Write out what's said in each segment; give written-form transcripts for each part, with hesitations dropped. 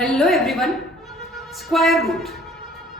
Hello everyone. Square root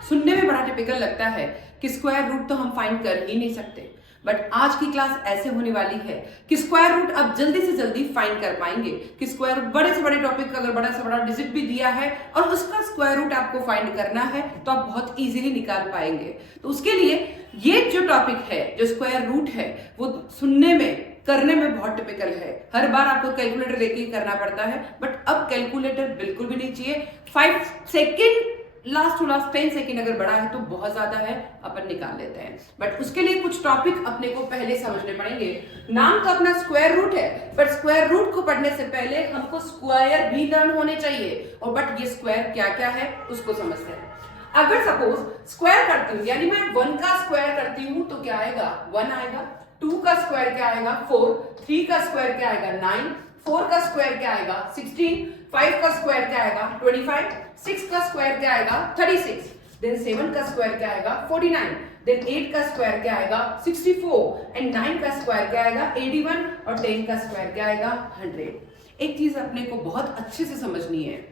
सुनने में बड़ा टिपिकल लगता है कि स्क्वायर रूट तो हम फाइंड कर ही नहीं सकते, बट आज की क्लास ऐसे होने वाली है कि स्क्वायर रूट आप जल्दी से जल्दी फाइंड कर पाएंगे कि स्क्वायर रूट बड़े से बड़े टॉपिक का अगर बड़ा से बड़ा डिजिट भी दिया है और उसका स्क्वायर रूट आपको फाइंड करना है तो आप बहुत इजीली निकाल पाएंगे। तो उसके लिए ये जो टॉपिक है, जो स्क्वायर रूट है, वो सुनने में करने में बहुत टिपिकल है। हर बार आपको कैलकुलेटर लेके ही करना पड़ता है, बट अब कैलकुलेटर बिल्कुल भी नहीं चाहिए। 5 second last to last 10 second अगर बड़ा है तो बहुत ज्यादा है, अपन निकाल लेते हैं। बट उसके लिए कुछ टॉपिक अपने को पहले समझने पड़ेंगे। नाम तो अपना स्क्वायर रूट है, बट स्क्वायर रूट को पढ़ने से पहले हमको स्क्वायर भी लर्न होने चाहिए। और बट ये स्क्वायर क्या क्या है उसको समझते हैं। अगर सपोज स्क्वायर करती हूँ, यानी मैं 1 का स्क्वायर करती हूँ तो क्या आएगा? 1 आएगा। 2 का स्क्वायर क्या आएगा? 4। 3 का स्क्वायर क्या आएगा? 9। 4 का स्क्वायर क्या आएगा? 16। 5 का स्क्वायर क्या आएगा? 25। 6 का स्क्वायर क्या आएगा? 36। देन 7 का स्क्वायर क्या आएगा? 49। देन 8 का स्क्वायर क्या आएगा? 64। एंड 9 का स्क्वायर क्या आएगा? 81। और 10 का स्क्वायर क्या आएगा? 100। एक चीज अपने को बहुत अच्छे से समझनी है,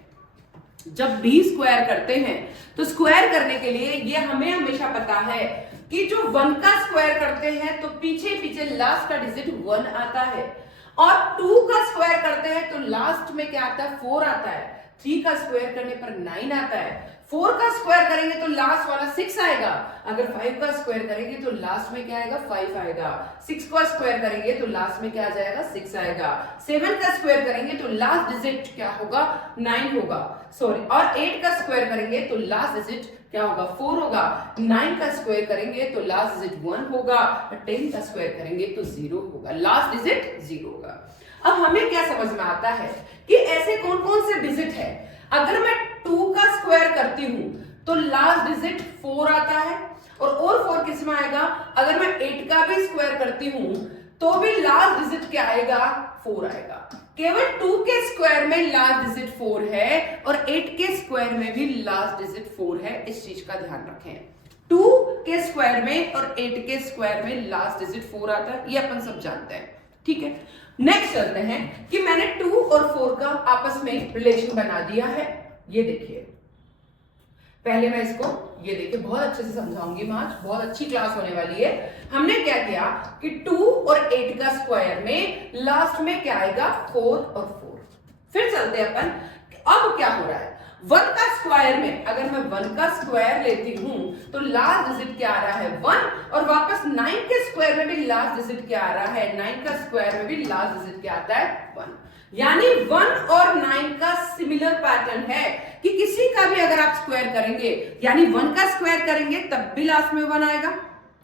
जब भी स्क्वायर करते हैं तो स्क्वायर करने के लिए ये हमें हमेशा पता है कि जो 1 का स्क्वायर करते हैं तो पीछे पीछे लास्ट का डिजिट 1 आता है, और 2 का स्क्वायर करते हैं तो लास्ट में क्या आता है? 4 आता है। 3 का स्क्वायर करने पर 9 आता है। 4 का स्क्वायर करेंगे तो लास्ट वाला 6 आएगा। अगर 5 का स्क्वायर करेंगे तो लास्ट में क्या आएगा? 5 आएगा। 6 का स्क्वायर करेंगे तो लास्ट में क्या आ जाएगा? 6 आएगा। 7 का स्क्वायर करेंगे तो लास्ट डिजिट क्या होगा? 9 होगा, सॉरी। और 8 का स्क्वायर करेंगे तो लास्ट डिजिट क्या होगा? 4 होगा। 9 का स्क्वायर करेंगे तो लास्ट डिजिट 1 होगा। 10 का स्क्वायर करेंगे तो 0 होगा, लास्ट डिजिट 0 होगा। अब हमें क्या समझ में आता है कि ऐसे कौन कौन से डिजिट है। अगर मैं 2 का स्क्वायर करती हूं तो लास्ट डिजिट 4 आता है, और 4 किस में आएगा? अगर मैं 8 का भी स्क्वायर करती हूं तो भी लास्ट डिजिट क्या आएगा? 4 आएगा। केवल 2 के स्क्वायर में लास्ट डिजिट 4 है और 8 के स्क्वायर में भी लास्ट डिजिट 4 है। इस चीज का ध्यान रखें। 2 के स्क्वायर में और 8 के स्क्वायर में लास्ट डिजिट 4 आता है, ये अपन सब जानते हैं, ठीक है। नेक्स्ट चलते हैं कि मैंने 2 और 4 का आपस में रिलेशन बना दिया है। ये देखिए, पहले मैं इसको ये देखिए बहुत अच्छे से समझाऊंगी। मैं आज बहुत अच्छी क्लास होने वाली है। हमने क्या किया कि 2 और 8 का स्क्वायर में लास्ट में क्या आएगा? 4 और 4। फिर चलते हैं अपन, अब क्या हो रहा है? 1 का स्क्वायर में अगर मैं 1 का स्क्वायर लेती हूं तो लास्ट डिजिट क्या आ रहा है? 1। और वापस 9 के स्क्वायर में भी लास्ट डिजिट क्या आ रहा है? 9 का स्क्वायर में भी लास्ट डिजिट क्या आता है? 1। यानी 1 और 9 का सिमिलर पैटर्न है कि किसी का भी अगर आप स्क्वायर करेंगे, यानी 1 का स्क्वायर करेंगे तब भी लास्ट में 1 आएगा,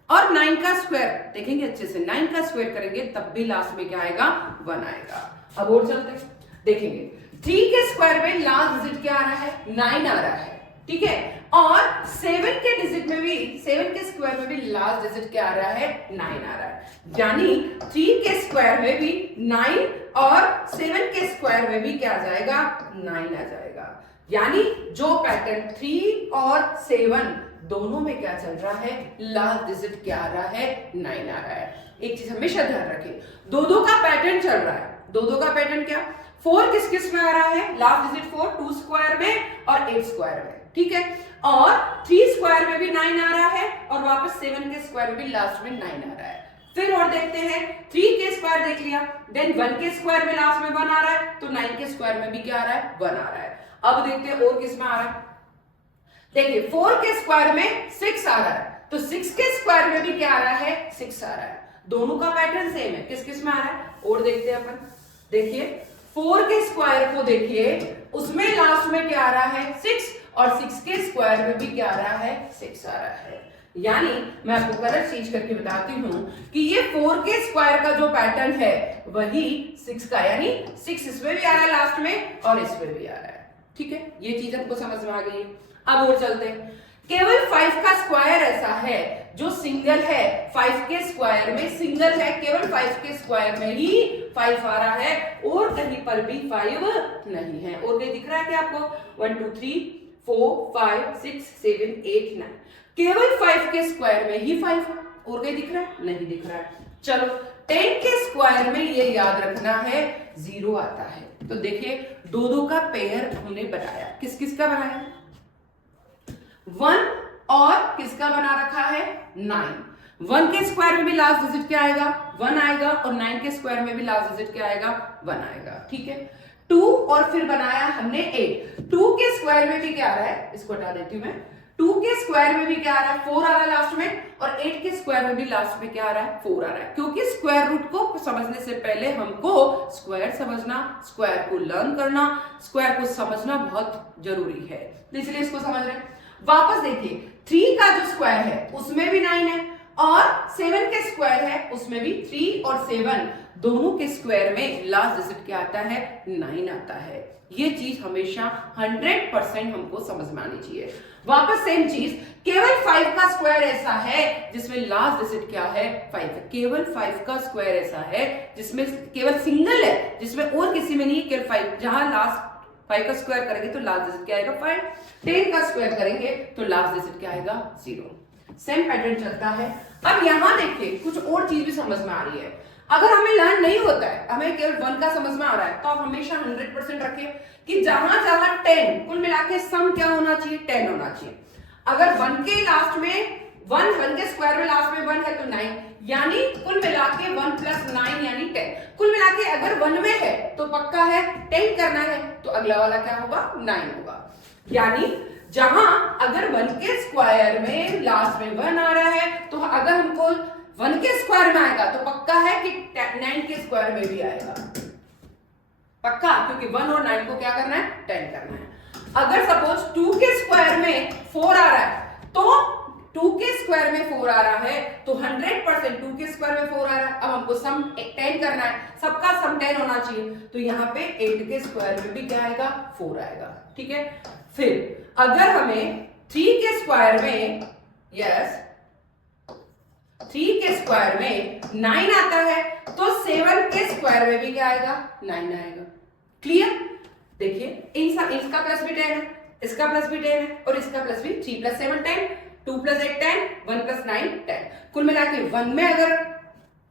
और 9 का स्क्वायर देखेंगे अच्छे से, 9 का स्क्वायर करेंगे तब भी लास्ट में क्या आएगा? 1 आएगा। अब और चलते देखेंगे, 3 के स्क्वायर में लास्ट डिजिट क्या आ रहा है? 9 आ रहा है, ठीक है। और 7 के डिजिट में भी, 7 के स्क्वायर में भी लास्ट डिजिट क्या आ रहा है? 9 आ रहा है। यानी 3 के स्क्वायर में भी 9 और 7 के स्क्वायर में भी क्या आ जाएगा? 9 आ जाएगा। यानी जो पैटर्न 3 और 7 दोनों में क्या चल रहा है? लास्ट डिजिट क्या आ रहा है? 9 आ रहा है। एक चीज हमेशा ध्यान रखें, दो का पैटर्न चल रहा है। दो का पैटर्न क्या? 4 किस किस में आ रहा है? लास्ट डिजिट 4 2 स्क्वायर में और 8 स्क्वायर में, ठीक है। और 3 स्क्वायर में भी 9 आ रहा है, और वापस 7 के स्क्वायर में भी लास्ट में 9 आ रहा है। फिर और देखते हैं, 3 के स्क्वायर देख लिया, देन 1 के स्क्वायर में लास्ट में 1 आ रहा है, तो 9 के स्क्वायर में भी क्या आ रहा है? 1 आ रहा है। अब देखते हैं और किस में आ रहा है। देखिए 4 के स्क्वायर में 6 आ रहा है, तो 6 के स्क्वायर में भी क्या आ रहा है? 6 आ रहा है। दोनों का पैटर्न सेम है। किस किस में आ रहा है और देखते हैं अपन। देखिए 4 के स्क्वायर को देखिए, उसमें लास्ट में क्या आ रहा है? 6, और 6 के स्क्वायर में भी क्या आ रहा है? 6 आ रहा है। यानी मैं आपको कलर चेंज करके बताती हूं कि ये 4 के स्क्वायर का जो पैटर्न है वही 6 का, यानी 6 इसमें भी आ रहा है लास्ट में और इसमें भी आ रहा है, ठीक है। ये चीज आपको समझ में आ गई है। अब और चलते हैं, केवल 5 का स्क्वायर ऐसा है जो सिंगल है। 5 के स्क्वायर में सिंगल है, केवल 5 के स्क्वायर में ही 5 आ रहा है, और कहीं पर भी 5 नहीं है। और कहीं दिख रहा है क्या आपको? 1 2 3 4 5 6 7 8 9, केवल 5 के स्क्वायर में ही 5 है। और कहीं दिख रहा है? नहीं दिख रहा है। चलो 10 के स्क्वायर में ये याद रखना है 0 आता है। तो देखिए दो दो का पेयर हमने बनाया, किस किस का बनाया, 1 और किसका बना रखा है 9। 1 के स्क्वायर में भी लास्ट डिजिट क्या आएगा 1 आएगा, और 9 के स्क्वायर में भी लास्ट डिजिट क्या आएगा 1 आएगा। ठीक है, 2 और फिर बनाया हमने 8। 2 के स्क्वायर में भी क्या आ रहा है, इसको हटा देती हूं मैं, 2 के स्क्वायर में भी क्या आ रहा है 4 आ रहा है लास्ट में, और 8 के स्क्वायर में भी लास्ट में क्या आ रहा है 4 आ रहा है। क्योंकि स्क्वायर रूट को समझने से पहले हमको स्क्वायर समझना, स्क्वायर को लर्न करना, स्क्वायर को समझना बहुत जरूरी है, इसलिए इसको समझ रहे हैं। वापस देखिए 3 का जो स्क्वायर है उसमें भी 9 है, और 7 के स्क्वायर है उसमें भी 3 और 7 दोनों के स्क्वायर में लास्ट डिजिट क्या आता है 9 आता है। ये चीज हमेशा 100% हमको समझ में आनी चाहिए। वापस सेम चीज, केवल 5 का स्क्वायर ऐसा है जिसमें लास्ट डिजिट क्या है 5 है। केवल 5 का स्क्वायर ऐसा है जिसमें केवल सिंगल है, जिसमें और किसी में नहीं है, केवल 5। जहां लास्ट 5 का स्क्वायर करेंगे तो लास्ट डिजिट क्या आएगा 5, 10 का स्क्वायर करेंगे तो लास्ट डिजिट क्या आएगा 0। सेम पैटर्न चलता है। अब यहां देखिए कुछ और चीज भी समझ में आ रही है। अगर हमें लर्न नहीं होता है, हमें केवल 1 का समझ में आ रहा है, तो आप हमेशा 100% रखें कि जहां जहां 10 कुल मिला के सम क्या होना चाहिए 10 होना चाहिए। अगर 1 के लास्ट में 1 के स्क्वायर में लास्ट में 1 है तो 9, यानी कुल मिला के 1 + 9 यानी 10। कुल मिला के अगर 1 में है तो पक्का है 10 करना है, तो अगला वाला क्या होगा 9 होगा। यानी जहां अगर 1 के स्क्वायर में लास्ट में 1 आ रहा है, तो अगर हमको 1 के स्क्वायर में आएगा तो पक्का है कि 9 के स्क्वायर में भी आएगा, पक्का, क्योंकि 1 और 9 को क्या करना है 10 करना है। अगर सपोज 2 के स्क्वायर में 4 आ रहा है, तो 2 के स्क्वायर में 4 आ रहा है तो 100% 2 के स्क्वायर में 4 आ रहा है। अब हमको सम 10 करना है, सबका सम 10 होना चाहिए, तो यहाँ पे 8 के स्क्वायर में भी क्या आएगा 4 आएगा। ठीक है, फिर अगर हमें 3 के स्क्वायर में 3 के स्क्वायर में 9 आता है, तो 7 के स्क्वायर में भी क्या आएगा 9 आएगा। क्लियर, देखिए इसका प्लस भी 10 है, इसका प्लस भी 10 है, और इसका प्लस भी 3 + 7 10, 2 + 8 10, 1 + 9 10। कुल मिला के 1 में अगर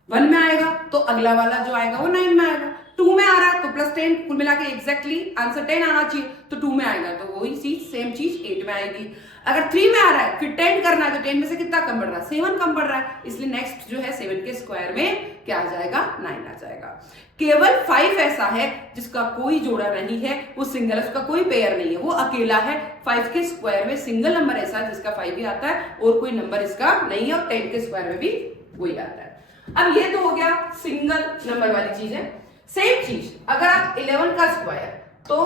1 में आएगा तो अगला वाला जो आएगा वो 9 में आएगा। 2 में आ रहा है तो +10, कुल मिला के एग्जैक्टली आंसर 10 आना चाहिए, तो 2 में आएगा तो वही चीज सेम चीज 8 में आएगी। अगर 3 में आ रहा है फिर 10 करना है, तो 10 में से कितना कम बढ़ रहा है 7 कम बढ़ रहा है, इसलिए नेक्स्ट जो है 7 के स्क्वायर में क्या आ जाएगा 9 आ जाएगा। केवल 5 ऐसा है जिसका कोई जोड़ा नहीं है, वो सिंगल है, उसका कोई पेयर नहीं है, वो अकेला है। 5 के स्क्वायर में सिंगल नंबर ऐसा है जिसका 5 ही आता है और कोई नंबर इसका नहीं है, और 10 के स्क्वायर में भी वही आता है। अब ये तो हो गया सिंगल नंबर वाली चीज है। सेम चीज अगर आप 11 का स्क्वायर तो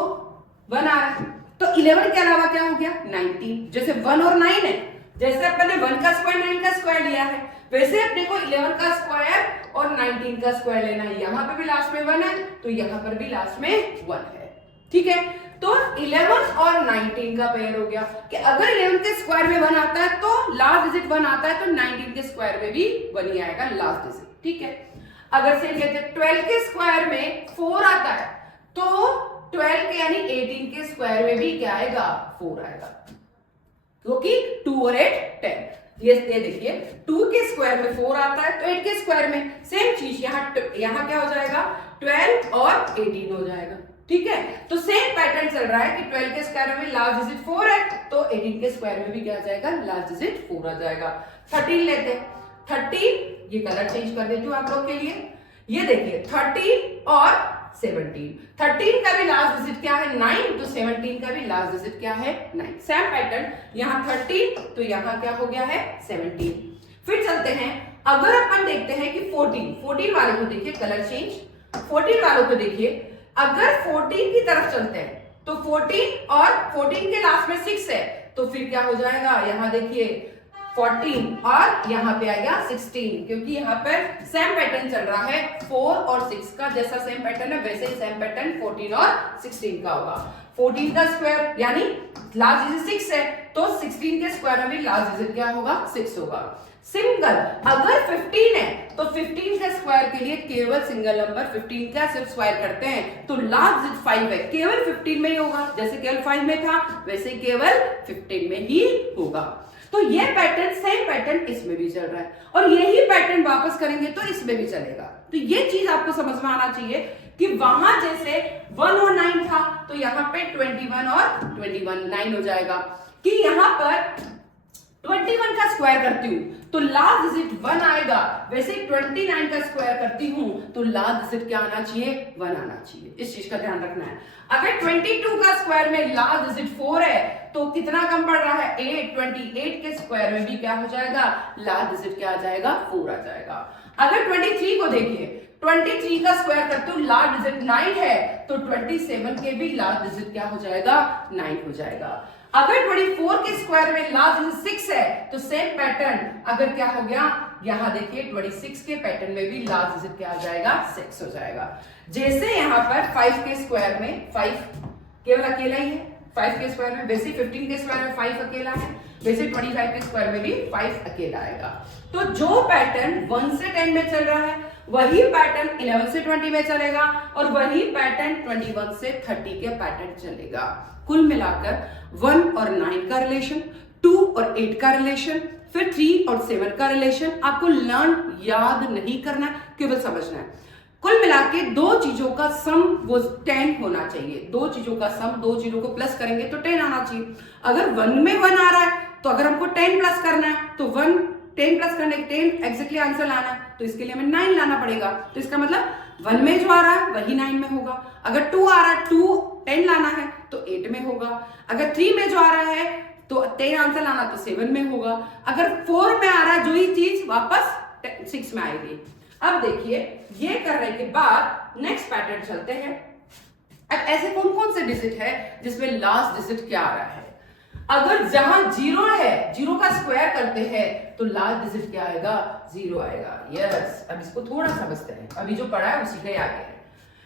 1 आ रहा है, तो 11 के अलावा क्या हो गया 19। जैसे 1 और 9 है, जैसे अपन ने 1 का स्क्वायर 9 का स्क्वायर लिया है, वैसे अपने को 11 का स्क्वायर और 19 का स्क्वायर लेना है। यहां पे भी लास्ट में 1 है तो यहां पर भी लास्ट में 1 है। ठीक है, तो 11 और 19 का पेयर हो गया कि अगर 11 के स्क्वायर में 1 आता है तो लास्ट डिजिट 1 आता है, तो 19 के स्क्वायर में भी 1 ही आएगा लास्ट डिजिट। ठीक है, अगर से कहते हैं 12 के स्क्वायर में 4 आता है, तो 12 के यानी 18 के स्क्वायर में भी क्या आएगा 4 आएगा, क्योंकि 2 और 8 10। ये देखिए 2 के स्क्वायर में 4 आता है, तो 8 के स्क्वायर में सेम चीज यहाँ क्या हो जाएगा 12 और 18 हो जाएगा। ठीक है, तो सेम पैटर्न चल रहा है कि 12 के स्क्वायर में लास्ट डिजिट 4 है, तो 18 के स्क्वायर में भी क्या आ जाएगा लास्ट डिजिट 4 आ जाएगा। 13 लेते हैं, 13 ये कलर चेंज कर देती हूँ आप लोग के लिए। ये देखिए 13 और 17, 13 का भी लास्ट डिजिट क्या है 9, तो 17 का भी लास्ट डिजिट क्या है 9। सेम पैटर्न, यहाँ 13 तो यहाँ क्या हो गया है 17। फिर चलते हैं, अगर अपन देखते हैं कि 14 वाले को देखिए कलर चेंज, 14 वालों को देखिए, अगर 14 की तरफ चलते हैं तो 14 और 14 के लास्ट में 6 है, तो फिर क्या हो जाएगा यहाँ देखिए 14 और यहाँ पे आएगा 16, क्योंकि यहाँ पर सेम पैटर्न चल रहा है 4 और 6 का, जैसा सेम पैटर्न है वैसे ही सेम पैटर्न 14 और 16 का होगा। 14 का स्क्वायर यानी लास्ट डिजिट 6 है, तो 16 के स्क्वायर में भी लास्ट डिजिट क्या होगा 6 होगा। सिंगल अगर 15 है तो 15 के स्क्वायर के लिए केवल सिंगल नंबर 15 का सिर्फ स्क्वायर करते हैं, तो लास्ट डिजिट 5 है, केवल 15 में ही होगा, जैसे केवल 5 में था वैसे केवल 15 में ही होगा। तो ये पैटर्न, सेम पैटर्न इसमें भी चल रहा है और यही पैटर्न वापस करेंगे तो इसमें भी चलेगा। तो ये चीज आपको समझ में आना चाहिए कि वहां जैसे 1 और 9 था तो यहां पे 21 और 21 9 हो जाएगा, कि यहां पर 21 का स्क्वायर करती हूं तो लास्ट डिजिट 1 आएगा, वैसे 29 का स्क्वायर करती हूं तो लास्ट डिजिट क्या आना चाहिए, 1 आना चाहिए। इस चीज का ध्यान रखना है। अगर 22 का स्क्वायर में लास्ट डिजिट 4 है तो कितना कम पड़ रहा है, 8। 28 के स्क्वायर में भी क्या हो जाएगा, लास्ट डिजिट क्या आ जाएगा, 4 आ जाएगा। अगर 23 को देखिए, 23 का स्क्वायर करते हो लास्ट डिजिट 9 है तो 27 के भी लास्ट डिजिट क्या हो जाएगा, 9 हो जाएगा। अगर 24 के स्क्वायर में लास्ट डिजिट 6 है तो सेम पैटर्न अगर क्या हो गया, यहां देखिए 26 के पैटर्न में भी लास्ट डिजिट क्या आ जाएगा, 6 हो जाएगा। जैसे यहां पर 5 के स्क्वायर में 5 केवल अकेला ही है, 5 के स्क्वायर में, वैसे 15 के स्क्वायर में 5 अकेला है, वैसे 25 के स्क्वायर में भी 5 अकेला आएगा। तो जो पैटर्न 1 से 10 में चल रहा है वही पैटर्न 11 से 20 में चलेगा और वही पैटर्न 21 से 30 के पैटर्न चलेगा। कुल मिलाकर 1 और 9 का रिलेशन, 2 और 8 का रिलेशन, फिर 3 और 7 का रिलेशन आपको लर्न याद नहीं करना है, केवल समझना है। कुल मिला के दो चीजों का सम वो 10 होना चाहिए। दो चीजों का सम, दो चीजों को प्लस करेंगे तो 10 आना चाहिए। अगर 1 में 1 आ रहा है तो अगर हमको 10 प्लस करना है तो 10 प्लस करने 10 एग्जैक्टली आंसर लाना है तो इसके लिए हमें 9 लाना पड़ेगा। तो इसका मतलब 1 में जो आ रहा है वही 9 में होगा। अगर 2 आ रहा है, 10 लाना है तो 8 में होगा। अगर 3 में जो आ रहा है तो 10 आंसर लाना तो 7 में होगा। अगर 4 में आ रहा है जो ही चीज वापस 6 में आएगी। अब देखिए ये करने के बाद नेक्स्ट पैटर्न चलते हैं। अब ऐसे कौन कौन से डिजिट है जिसमें लास्ट डिजिट क्या आ रहा है। अगर जहां 0 है, 0 का स्क्वायर करते हैं तो लास्ट डिजिट क्या आएगा, 0 आएगा। यस, अब इसको थोड़ा समझते हैं, अभी जो पढ़ा है उसी का आगे है।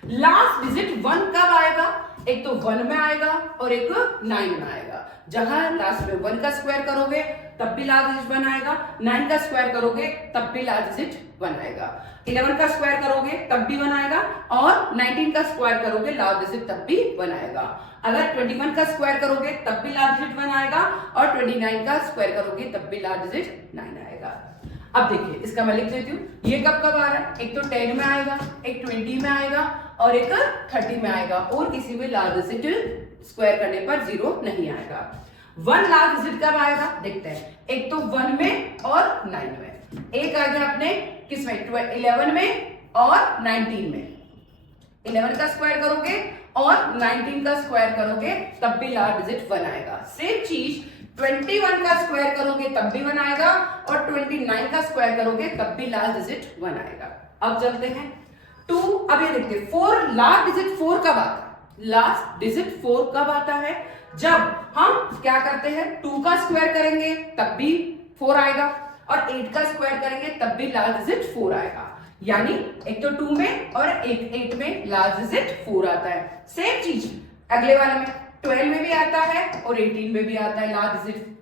लास्ट डिजिट 1 कब आएगा, एक तो 1 में आएगा और एक 9 में आएगा। जहां लास्ट में 1 का स्क्वायर करोगे तब भी लास्ट डिजिट 1 आएगा, 9 का स्क्वायर करोगे तब भी लास्ट डिजिट 1 आएगा, 11 का स्क्वायर करोगे तब भी 1 आएगा और 19 का स्क्वायर करोगे लास्ट डिजिट तब भी 1 आएगा। अगर 21 का स्क्वायर करोगे तब भी लास्ट डिजिट 1 आएगा और 29 का स्क्वायर करोगे तब भी लास्ट डिजिट 9 आएगा। अब देखिए इसका मैं लिख देती हूँ, ये कब कब आ रहा है, एक तो 10 में आएगा, एक 20 में आएगा और एक 30 में आएगा और किसी में लास्ट डिजिट स्क्वायर करने पर 0 नहीं आएगा। 1 लास्ट डिजिट कब आएगा देखते हैं, एक तो 1 में और 9 में, एक आएगा अपने किसमें 11 में और 19 में। 11 का स्क्वायर करोगे और 19 का स्क्वायर करोगे तब भी लास्ट डिजिट 1 आएगा। सेम चीज 21 का स्क्वायर करोगे तब भी 1 आएगा और 29 का स्क्वायर करोगे तब भी लास्ट डिजिट 1 आएगा। अब चलते हैं 2। अब ये देखते हैं 4, लास्ट डिजिट 4 कब आता है, लास्ट डिजिट 4 कब आता है, जब हम क्या करते हैं 2 का स्क्वायर करेंगे तब भी 4 आएगा और 8 का स्क्वायर करेंगे तब भी लास्ट डिजिट 4 आएगा। यानी एक तो 2 में और एक 8 में लास्ट डिजिट 4 आता है। सेम चीज अगले वाले में 12 में भी आता है और 18 में भी आता है लास्ट डिजिट,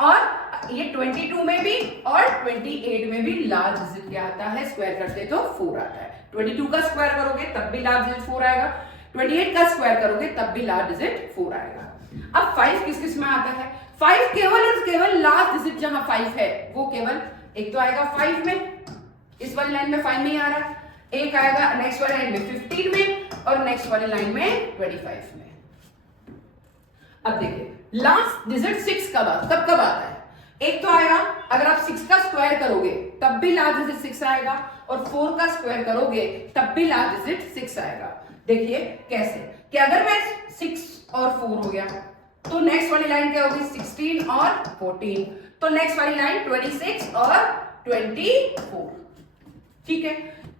और ये 22 में भी और 28 में भी लास्ट डिजिट क्या आता है, स्क्वायर करते तो 4 आता है। 22 का स्क्वायर करोगे तब भी लास्ट डिजिट 4 आएगा, 28 का स्क्वायर करोगे तब भी लास्ट डिजिट 4 आएगा। अब 5 किस किस में आता है, 5 केवल और केवल लास्ट डिजिट जहां 5 है वो केवल एक तो आएगा 5 में, इस वाली लाइन में 5 में ही आ रहा है, एक आएगा नेक्स्ट वाली लाइन में 15 में और नेक्स्ट वाली लाइन में 25 में। अब देखिए लास्ट डिजिट 6 कब आता है, एक तो आएगा अगर आप 6 का स्क्वायर करोगे तब भी लास्ट डिजिट 6 आएगा और 4 का स्क्वायर करोगे तब भी लास्ट डिजिट 6 आएगा। देखिए कैसे कि अगर मैं 6 और 4 हो गया तो नेक्स्ट वाली लाइन क्या होगी 16 और 14, तो नेक्स्ट वाली लाइन 26 और 24। ठीक है,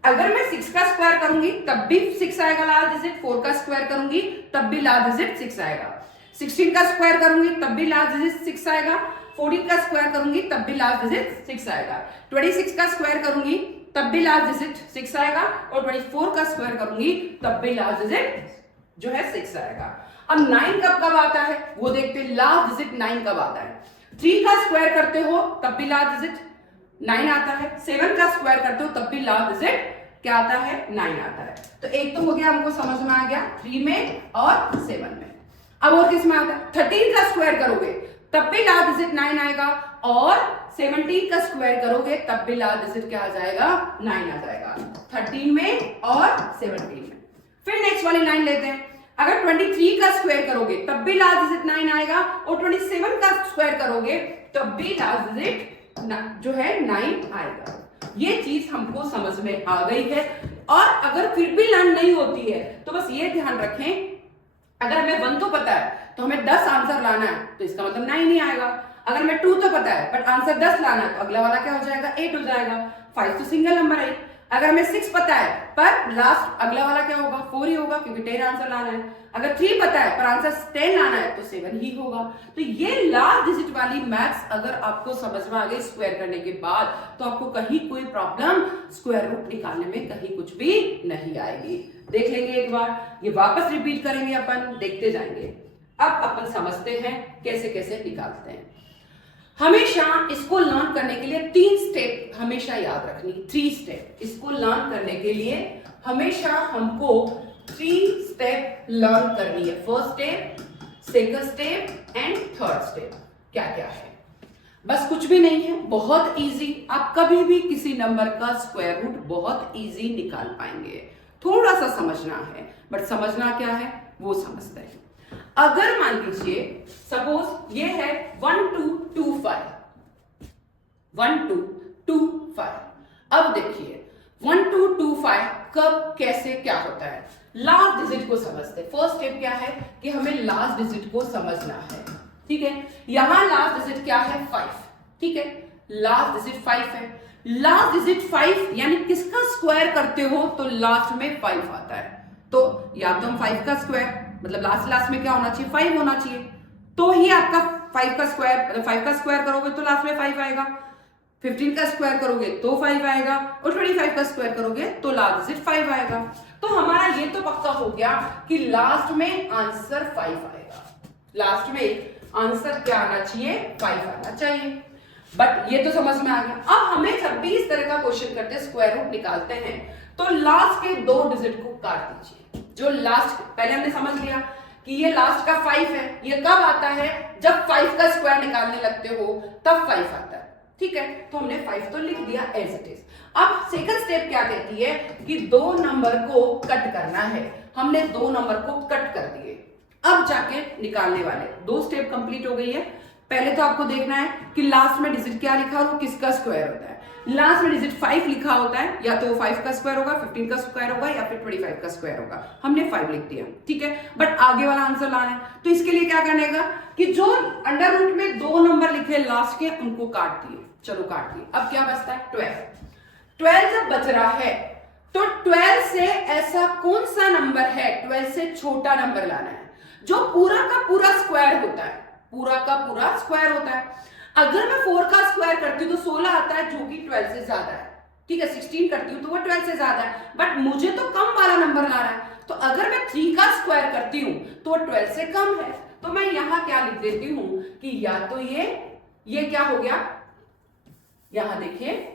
अगर मैं 6 का स्क्वायर करूंगी तब भी 6 आएगा लास्ट डिजिट, 4 का स्क्वायर करूंगी तब भी लास्ट डिजिट 6 आएगा, 16 का स्क्वायर करूंगी तब भी लास्ट डिजिट 6 आएगा, 14 का स्क्वायर करूंगी तब भी लास्ट डिजिट 6 आएगा, 26 का स्क्वायर करूंगी तब भी लास्ट डिजिट 6 आएगा और 24 का स्क्वायर करूंगी तब भी लास्ट डिजिट जो है 6 आएगा। अब 9 कब आता है वो देखते हैं, लास्ट डिजिट 9 कब आता है, 3 का स्क्वायर करते हो तब भी लास्ट डिजिट 9 आता है, 7 का स्क्वायर करते हो तब भी लास्ट डिजिट क्या आता है 9 आता है। तो एक तो हो गया हमको समझ में आ गया 3 में और 7 में। अब और किस में आता है, 13 का स्क्वायर करोगे तब भी लास्ट डिजिट 9 आएगा और 17 का स्क्वायर करोगे तब भी लास्ट डिजिट क्या आ जाएगा, 9 आ जाएगा, 13 में और 17 में। फिर नेक्स्ट वाली लाइन लेते हैं, अगर 23 का स्क्वायर करोगे तब भी लास्ट डिजिट 9 आएगा, और 27 का स्क्वायर करोगे तब भी लास्ट डिजिट जो है 9 आएगा। ये चीज हमको समझ में आ गई है। और अगर फिर भी लाइन नहीं होती है तो बस ये ध्यान रखें, अगर हमें 1 तो पता है तो हमें 10 आंसर लाना है, तो इसका मतलब 9 ही आएगा। अगर हमें 2 तो पता है बट आंसर 10 लाना है, तो अगला वाला क्या हो जाएगा, 8 हो जाएगा। 5 तो सिंगल नंबर है। अगर हमें 6 पता है पर लास्ट अगला वाला क्या होगा, 4 ही होगा, क्योंकि 10 आंसर लाना है। अगर 3 पता है पर आंसर 10 लाना है तो 7 ही होगा। तो ये लास्ट डिजिट वाली मैथ्स अगर आपको समझ में आ गई स्क्वायर करने के बाद, तो आपको कहीं कोई प्रॉब्लम स्क्वायर रूट निकालने में कहीं कुछ भी नहीं आएगी। देख लेंगे एक बार, ये वापस रिपीट करेंगे, अपन देखते जाएंगे। अब अपन समझते हैं कैसे कैसे निकालते हैं। हमेशा इसको लर्न करने के लिए 3 स्टेप हमेशा याद रखनी, 3 स्टेप। इसको लर्न करने के लिए हमेशा हमको 3 स्टेप लर्न करनी है। First step, second step and third step. क्या क्या है, बस कुछ भी नहीं है, बहुत इजी। आप कभी भी किसी नंबर का स्क्वायर रूट बहुत इजी निकाल पाएंगे। थोड़ा सा समझना है, बट समझना क्या है वो समझते हैं। अगर मान लीजिए सपोज ये है 1 2 2 5, 1 2 2 5। अब देखिए 1 2 2 5 कब कैसे क्या होता है, लास्ट डिजिट को समझते हैं। फर्स्ट स्टेप क्या है कि हमें लास्ट डिजिट को समझना है, ठीक है। यहां लास्ट डिजिट क्या है, 5, ठीक है। लास्ट डिजिट 5 है। लास्ट डिजिट 5 यानी किसका स्क्वायर करते हो तो लास्ट में 5 आता है। तो या तो हम 5 का स्क्वायर, मतलब लास्ट में क्या होना चाहिए, 5 होना चाहिए, तो ही आपका 5 का स्क्वायर, मतलब 5 का स्क्वायर करोगे तो लास्ट में 5 आएगा। 15 का स्क्वायर करोगे तो 5 आएगा, और 25 का स्क्वायर करोगे तो लास्ट डिजिट 5 आएगा। तो हमारा ये तो पक्का हो गया कि लास्ट में आंसर 5 आएगा। लास्ट में आंसर क्या आना चाहिए, 5 आना चाहिए। बट ये तो समझ में आ गया। अब हमें जब भी इस तरह का क्वेश्चन करते हैं, स्क्वायर रूट निकालते हैं, तो लास्ट के 2 डिजिट को काट दीजिए। जो लास्ट, पहले हमने समझ लिया कि ये लास्ट का 5 है। ये कब आता है, जब 5 का स्क्वायर निकालने लगते हो तब 5 आता है, ठीक है। तो हमने 5 तो लिख दिया एज इट इज। अब सेकंड स्टेप क्या कहती है कि 2 नंबर को कट करना है। हमने 2 नंबर को कट कर दिए, अब जाके निकालने वाले। 2 स्टेप कंप्लीट हो गई है। पहले तो आपको देखना है कि लास्ट में डिजिट क्या लिखा और वो किसका स्क्वायर होता है। लास्ट में डिजिट 5 लिखा होता है, या तो 5 का स्क्वायर होगा, 15 का स्क्वायर होगा, या फिर 25 का स्क्वायर होगा। हमने 5 लिख दिया, ठीक है। बट आगे वाला आंसर लाना है, तो इसके लिए क्या करने का कि जो अंडर रूट में 2 नंबर लिखे लास्ट के, उनको काट दिए। चलो काट दिए। अब क्या बचता है, 12। 12 जब बच रहा है तो 12 से ऐसा कौन सा नंबर है, 12 से छोटा नंबर लाना है जो पूरा का पूरा स्क्वायर होता है, पूरा का पूरा स्क्वायर होता है। अगर मैं 4 का स्क्वायर करती हूँ तो 16 आता है, जो कि 12 से ज्यादा है, ठीक है। 16 करती हूँ तो वो 12 से ज्यादा है, बट मुझे तो कम वाला नंबर लाना है। तो अगर मैं 3 का स्क्वायर करती हूँ तो वो 12 से कम है, तो मैं यहां क्या लिख देती हूं कि या तो ये क्या हो गया, यहां देखिए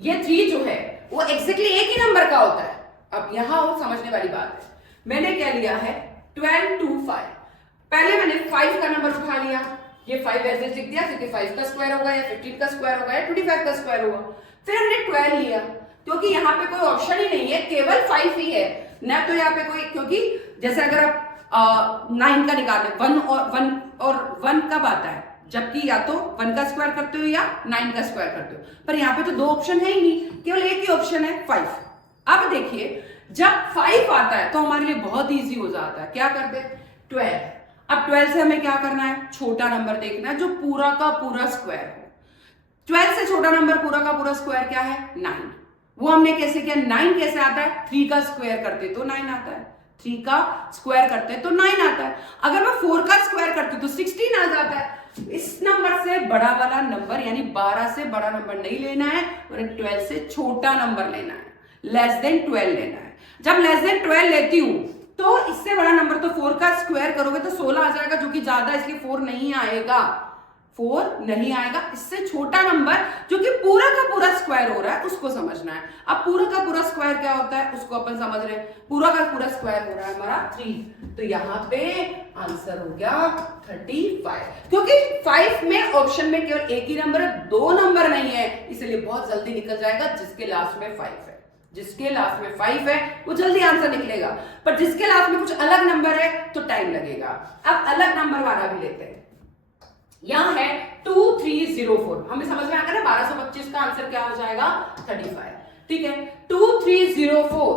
ये 3 जो है वो एग्जैक्टली एक ही नंबर का होता है। अब यहां और समझने वाली बात है, मैंने क्या लिया है 12 2 5। पहले मैंने 5 का नंबर उठा लिया, ये 5 ऐसे लिख दिया क्योंकि 5 का स्क्वायर होगा या 15 का स्क्वायर होगा या 25 का स्क्वायर होगा। फिर हमने 12 लिया क्योंकि यहाँ पे कोई ऑप्शन ही नहीं है, केवल 5 ही है ना। तो यहाँ पे कोई, क्योंकि जैसे अगर आप 9 का निकालते 1 और 1 कब आता है, जबकि या तो 1 का स्क्वायर करते हो या 9 का स्क्वायर करते हो, पर यहाँ पे तो 2 ऑप्शन है ही नहीं, केवल एक ही ऑप्शन है 5। अब देखिए जब 5 आता है तो हमारे लिए बहुत इजी हो जाता है, क्या करते हैं 12। अब 12 से हमें क्या करना है, छोटा नंबर देखना है जो पूरा का पूरा स्क्वायर हो। 12 से छोटा नंबर पूरा का पूरा स्क्वायर क्या है 9। वो हमने कैसे किया, 9 कैसे आता है, 3 का स्क्वायर करते तो 9 आता है, 3 का स्क्वायर करते हैं तो 9 आता है। अगर मैं 4 का स्क्वायर करती हूँ तो 16 आ जाता है। इस नंबर से बड़ा वाला नंबर यानी 12 से बड़ा नंबर नहीं लेना है और 12 से छोटा नंबर लेना है, लेस देन 12 लेना है। जब लेस देन 12 लेती हूं तो इससे बड़ा नंबर तो 4 का स्क्वायर करोगे तो 16 आ जाएगा, जो कि ज्यादा इसलिए 4 नहीं आएगा। 4 नहीं आएगा। इससे छोटा नंबर जो कि पूरा का पूरा स्क्वायर हो रहा है उसको समझना है। अब पूरा का पूरा स्क्वायर क्या होता है उसको अपन समझ रहे हैं। पूरा का पूरा स्क्वायर हो रहा है हमारा 3, तो यहाँ पे आंसर हो गया 35, क्योंकि 5 में ऑप्शन में केवल एक ही नंबर है, 2 नंबर नहीं है, इसलिए बहुत जल्दी निकल जाएगा। जिसके लास्ट में 5 है, जिसके लास्ट में 5 है वो जल्दी आंसर निकलेगा, पर जिसके लास्ट में कुछ अलग नंबर है तो टाइम लगेगा। अब अलग नंबर वाला भी लेते हैं। यहां है 2304, हमें समझ में आ गया ना 1225 का आंसर क्या हो जाएगा 35, ठीक है। 2304,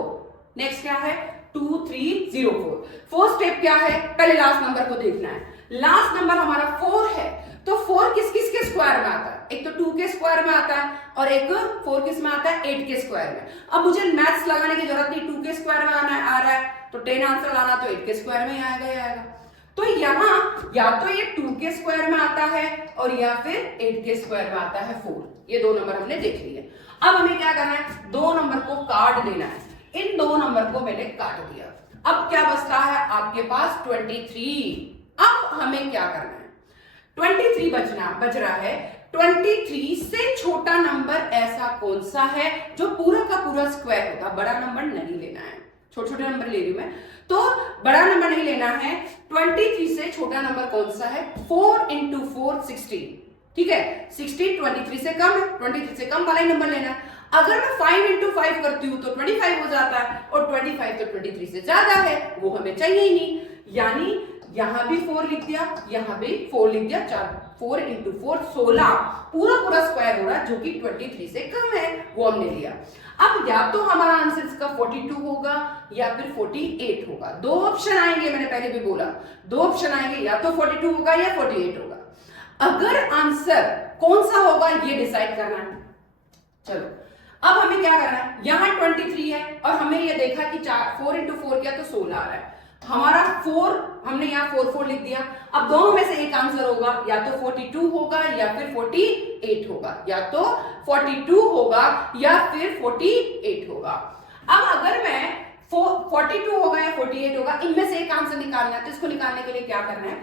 नेक्स्ट क्या है 2304। 4 स्टेप क्या है, पहले लास्ट नंबर को देखना है। लास्ट नंबर हमारा 4 है, तो 4 किस किस के स्क्वायर में आता है, एक तो 2 के स्क्वायर में आता है और एक 4 किस में आता है 8 के स्क्वायर में। अब मुझे मैथ्स लगाने की जरूरत नहीं, 2 के स्क्वायर में आ रहा है तो 10 आंसर लाना तो 8 के स्क्वायर में ही आएगा। तो यहाँ या तो ये 2 के स्क्वायर में आता है और या फिर 8 के स्क्वायर में आता है 4। ये 2 नंबर हमने देख लिए। अब हमें क्या करना है, 2 नंबर को काट देना है। इन 2 नंबर को मैंने काट दिया। अब क्या बचता है आपके पास 23। अब हमें क्या करना है, 23 बच रहा है। 23 से छोटा नंबर ऐसा कौन सा है जो पूरा का पूरा स्क्वायर होगा। बड़ा नंबर नहीं लेना है, छोटे छोटे नंबर ले रही हूं मैं, तो बड़ा नंबर नहीं लेना है। 23 से छोटा नंबर कौन सा है, 4 × 4 16, ठीक है। 16 23 से कम है, 23 से कम वाला ही नंबर लेना है। अगर मैं 5 × 5 करती हूं तो 25 हो जाता है, और 25 तो 23 से ज्यादा है, वो हमें चाहिए ही नहीं। यानी यहां भी 4 लिख दिया, यहां भी 4 लिख दिया, 4 × 4 16, पूरा पूरा स्क्वायर हो रहा है जो कि 23 से कम है, वो हमने लिया। अब या तो हमारा आंसर इसका 42 होगा या फिर 48 होगा। 2 ऑप्शन आएंगे, मैंने पहले भी बोला 2 ऑप्शन आएंगे, या तो 42 होगा या 48 होगा। अगर आंसर कौन सा होगा ये डिसाइड करना है। चलो अब हमें क्या करना है, यहां 23 है और हमें ये देखा कि 4 × 4 किया तो 16 आ रहा है। हमारा 4 हमने यहाँ 4 लिख दिया। अब दोनों में से एक आंसर होगा, या तो 42 होगा या फिर 48 होगा, या तो 42 होगा या फिर 48 होगा। अब अगर मैं 42 होगा या 48 होगा, इनमें से एक आंसर निकालना है, तो इसको निकालने के लिए क्या करना है,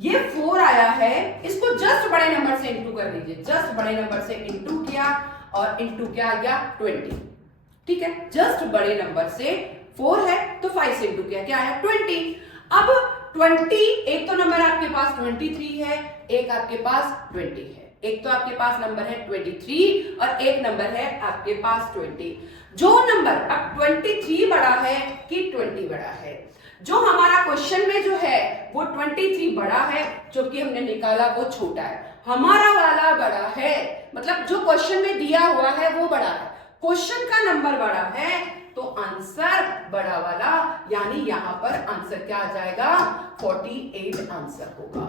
ये 4 आया है, इसको जस्ट बड़े नंबर से इंटू कर दीजिए। जस्ट बड़े नंबर से इंटू किया और इंटू क्या आ गया 20, ठीक है। जस्ट बड़े नंबर से 4 है तो 5 से इंटू किया, क्या है 20। अब 20, एक तो नंबर आपके पास 23 है, एक आपके पास 20 है। एक तो आपके पास नंबर है 23 और एक नंबर है आपके पास 20। जो नंबर अब 23 बड़ा है कि 20 बड़ा है, जो हमारा क्वेश्चन में जो है वो 23 बड़ा है, जो कि हमने निकाला वो छोटा है। हमारा वाला बड़ा है, मतलब जो क्वेश्चन में दिया हुआ है वो बड़ा है, क्वेश्चन का नंबर बड़ा है तो आंसर बड़ा वाला, यानी यहां पर आंसर क्या आ जाएगा 48 आंसर होगा।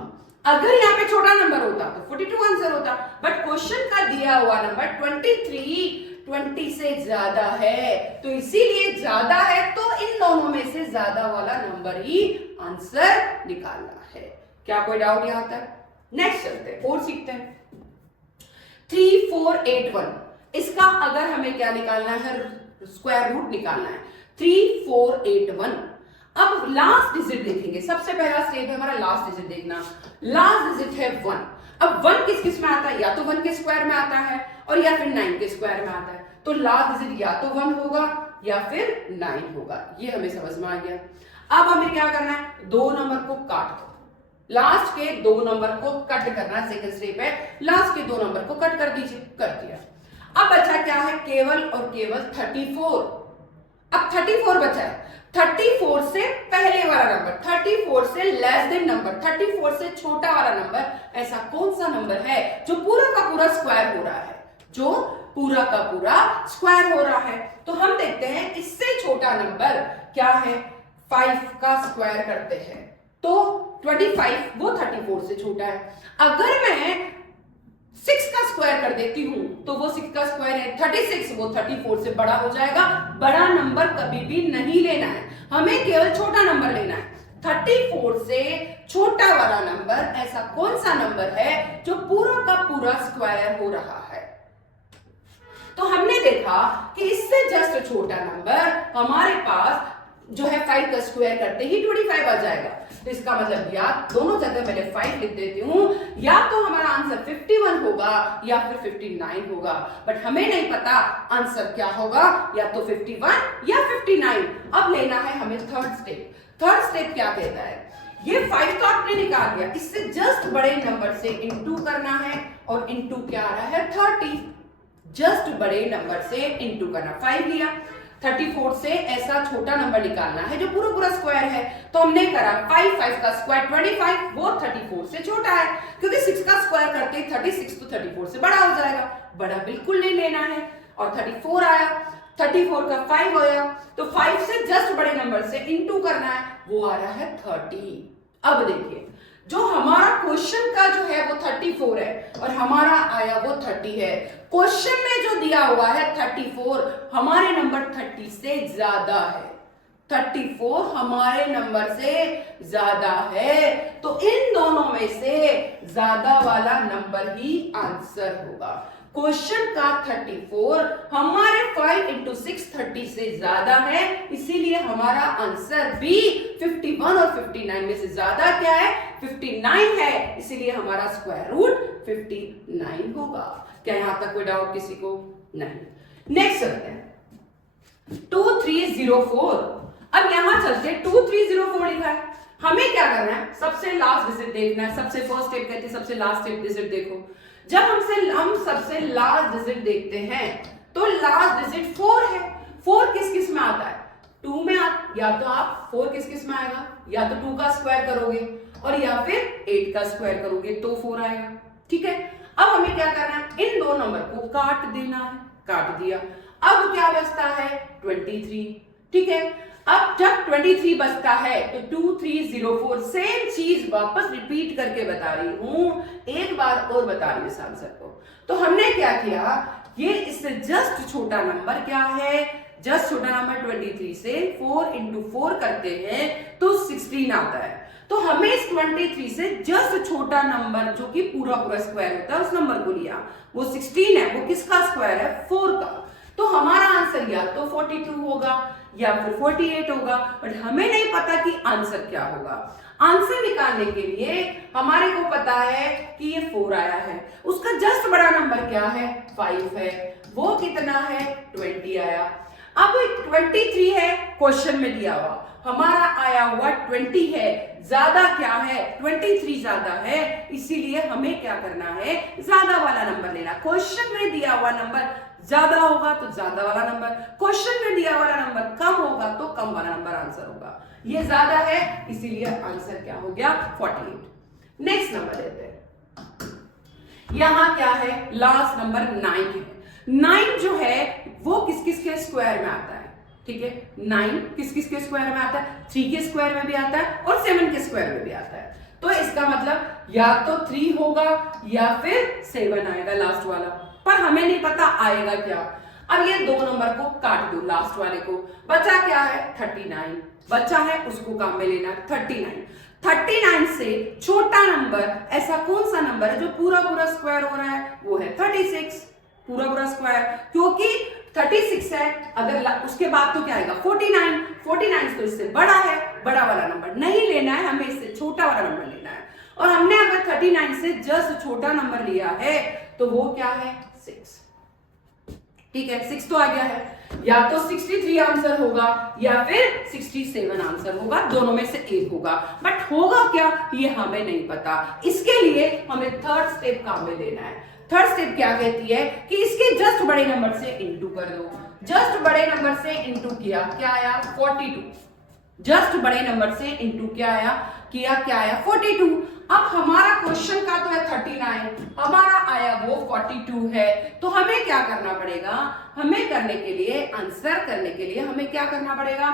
अगर यहाँ पे छोटा नंबर होता तो 42 आंसर होता, बट क्वेश्चन का दिया हुआ नंबर 23 20 से ज्यादा है, तो इसीलिए ज्यादा है तो इन दोनों में से ज्यादा वाला नंबर ही आंसर निकालना है। क्या कोई डाउट यहां तक? नेक्स्ट चलते हैं और सीखते हैं। 3481, इसका अगर हमें क्या निकालना है, स्क्वायर रूट निकालना है। 3481, अब लास्ट डिजिट देखेंगे। सबसे पहला स्टेप है हमारा लास्ट डिजिट देखना। लास्ट डिजिट है 1। अब 1 किस किस में आता है, या तो 1 के स्क्वायर में आता है और या फिर 9 के स्क्वायर में आता है। तो लास्ट डिजिट या तो 1 होगा या फिर 9 होगा, ये हमें समझ में आ गया। अब हमें क्या करना है, 2 नंबर को काट दो, लास्ट के 2 नंबर को कट करना। सेकंड स्टेप है, लास्ट के 2 नंबर को कट कर दीजिए, कर दिया। अब बचा क्या है, केवल और केवल 34। अब 34 बचा है, 34 से पहले वाला नंबर, 34 से लेस देन नंबर, 34 से छोटा वाला नंबर, ऐसा कौन सा नंबर है जो पूरा का पूरा स्क्वायर हो रहा है, जो पूरा का पूरा स्क्वायर हो रहा है। तो हम देखते हैं इससे छोटा नंबर क्या है, 5 का स्क्वायर करते हैं तो 25, वो 34 से छोटा है। अगर मैं 6 का स्क्वायर कर देती हूं तो वो 6 का स्क्वायर है 36, वो 34 से बड़ा हो जाएगा। बड़ा नंबर कभी भी नहीं लेना है, हमें केवल छोटा नंबर लेना है। 34 से छोटा वाला नंबर ऐसा कौन सा नंबर है जो पूरा का पूरा स्क्वायर हो रहा है। तो हमने देखा कि इससे जस्ट छोटा नंबर हमारे पास जो है 5 का स्क्वायर करते ही 25 आ जाएगा। तो इसका मतलब या दोनों जगह मैंने 5 लिख देती हूँ, या तो हमारा आंसर 51 होगा या फिर 59 होगा, बट हमें नहीं पता आंसर क्या होगा, या तो 51 या 59। अब लेना है हमें थर्ड स्टेप। थर्ड स्टेप क्या कहता है, ये 5 तो आपने निकाल दिया, इससे जस्ट बड़े नंबर से इनटू करना है, और इनटू क्या आ रहा है 30, जस्ट बड़े नंबर से इनटू करना। 5 लिया, 34 से ऐसा छोटा नंबर निकालना है जो पूरा पूरा स्क्वायर है, तो हमने करा 5 का स्क्वायर 25, वो 34 से छोटा है, क्योंकि 6 का स्क्वायर करके 36 तो 34 से बड़ा हो जाएगा, बड़ा बिल्कुल नहीं लेना है। और 34 आया, 34 का 5 आया, तो 5 से जस्ट बड़े नंबर से इनटू करना है, वो आ रहा है 30। अब देखिए, जो हमारा क्वेश्चन का जो है वो 34 है और हमारा आया वो 30 है। क्वेश्चन में जो दिया हुआ है 34, हमारे नंबर 30 से ज्यादा है, 34 हमारे नंबर से ज्यादा है, तो इन दोनों में से ज्यादा वाला नंबर ही आंसर होगा। क्वेश्चन का 34 हमारे 5 इंटू 6 30 से ज्यादा है, इसीलिए हमारा आंसर भी 51 और 59 में से ज्यादा क्या है, 59 है, इसीलिए हमारा स्क्वायर रूट 59 होगा। क्या यहां तक कोई डाउट किसी को? नहीं। नेक्स्ट चलते हैं 2304। अब यहां चलते हैं 2304 लिखा है, हमें क्या करना है, सबसे लास्ट डिजिट देखना है। सबसे फर्स्ट स्टेप कहते हैं सबसे लास्ट डिजिट देखो। जब हम सबसे लास्ट डिजिट देखते हैं तो लास्ट डिजिट 4 है। 4 किस किस में आता है, 2 में या तो आप 4 किस किस में आएगा, या तो 2 का स्क्वायर करोगे और या फिर 8 का स्क्वायर करोगे तो 4 आएगा। ठीक है, अब हमें क्या करना है, इन दो नंबर को काट देना है, काट दिया। अब क्या बचता है 23। ठीक है, अब जब 23 बचता है तो 2304, सेम चीज वापस रिपीट करके बता रही हूं, एक बार और बता रही हूं इस आंसर को। तो हमने क्या किया, ये इससे जस्ट छोटा नंबर क्या है, जस्ट छोटा नंबर 23 से 4 इंटू 4 करते हैं तो 16 आता है। तो हमें इस 23 से जस्ट छोटा नंबर जो कि पूरा पूरा स्क्वायर होता है उस नंबर को लिया, वो 16 है, वो किसका स्क्वायर है, 4 का। तो हमारा आंसर या तो 42 होगा या फिर 48 होगा, बट हमें नहीं पता कि आंसर क्या होगा। आंसर निकालने के लिए हमारे को पता है कि ये 4 आया है, उसका जस्ट बड़ा नंबर क्या है, 5 है, वो कितना है 20 आया। अब 23 है क्वेश्चन में दिया हुआ, हमारा आया हुआ 20 है, ज्यादा क्या है 23 ज्यादा है, इसीलिए हमें क्या करना है, ज्यादा वाला नंबर लेना। क्वेश्चन में दिया हुआ नंबर ज्यादा होगा तो ज्यादा वाला नंबर, क्वेश्चन में दिया वाला नंबर कम होगा तो कम वाला नंबर आंसर होगा। ये ज्यादा है इसीलिए आंसर क्या हो गया 48। नेक्स्ट नंबर लेते हैं, यहां क्या है, लास्ट नंबर 9 है। 9 जो है वो किस किस के स्क्वायर में आता है, ठीक है, 9 किस किस के स्क्वायर में आता है, 3 के स्क्वायर में भी आता है और 7 के स्क्वायर में भी आता है। तो इसका मतलब या तो 3 होगा या फिर 7 आएगा लास्ट वाला, पर हमें नहीं पता आएगा क्या। अब ये दो नंबर को काट दो, लास्ट वाले को, बचा क्या है 39 बचा है, उसको काम में लेना 39 से छोटा नंबर ऐसा कौन सा नंबर है जो पूरा पूरा स्क्वायर हो रहा है, वो है 36, पूरा पूरा स्क्वायर, क्योंकि 36 है, अगर उसके बाद तो क्या आएगा 49 तो इससे बड़ा है, बड़ा वाला नंबर नहीं लेना है, हमें इससे छोटा वाला नंबर लेना है। और हमने अगर 39 से जस्ट छोटा नंबर लिया है तो वो क्या है 6। ठीक है, 6 तो आ गया है, या तो 63 आंसर होगा या फिर 67 आंसर होगा, दोनों में से एक होगा, बट होगा क्या ये हमें नहीं पता। इसके लिए हमें थर्ड स्टेप काम में लेना है। थर्ड स्टेप क्या कहती है कि इसके जस्ट बड़े नंबर से इंटू कर दो। जस्ट बड़े नंबर से इंटू किया, क्या आया 42, जस्ट बड़े नंबर से इंटू क्या आया, क्या आया 42। अब हमारा क्वेश्चन का तो है 39, हमारा आया वो 42 है, तो हमें क्या करना पड़ेगा, हमें करने के लिए आंसर करने के लिए हमें क्या करना पड़ेगा,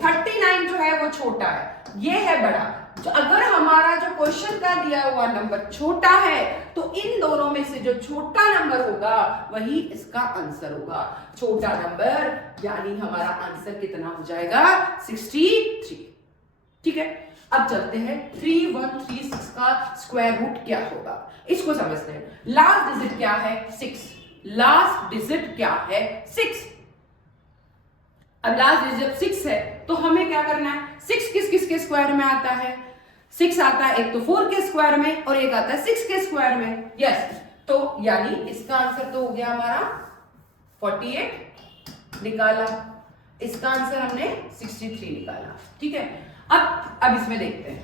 39 जो है वो छोटा है, ये है बड़ा। तो अगर हमारा जो क्वेश्चन का दिया हुआ नंबर छोटा है तो इन दोनों में से जो छोटा नंबर होगा वही इसका आंसर होगा। छोटा नंबर यानी हमारा आंसर कितना हो जाएगा 63। ठीक है, अब चलते हैं 3136 का स्क्वायर रूट क्या होगा, इसको समझते हैं। लास्ट डिजिट क्या है 6, लास्ट डिजिट क्या है 6। अब लास्ट डिजिट जब 6 है तो हमें क्या करना है, 6 किस किस के स्क्वायर में आता है, 6 आता है एक तो 4 के स्क्वायर में और एक आता है 6 के स्क्वायर में। यस, तो यानी इसका आंसर तो हो गया हमारा 48 निकाला, इसका आंसर हमने 63 निकाला। ठीक है, अब इसमें देखते हैं,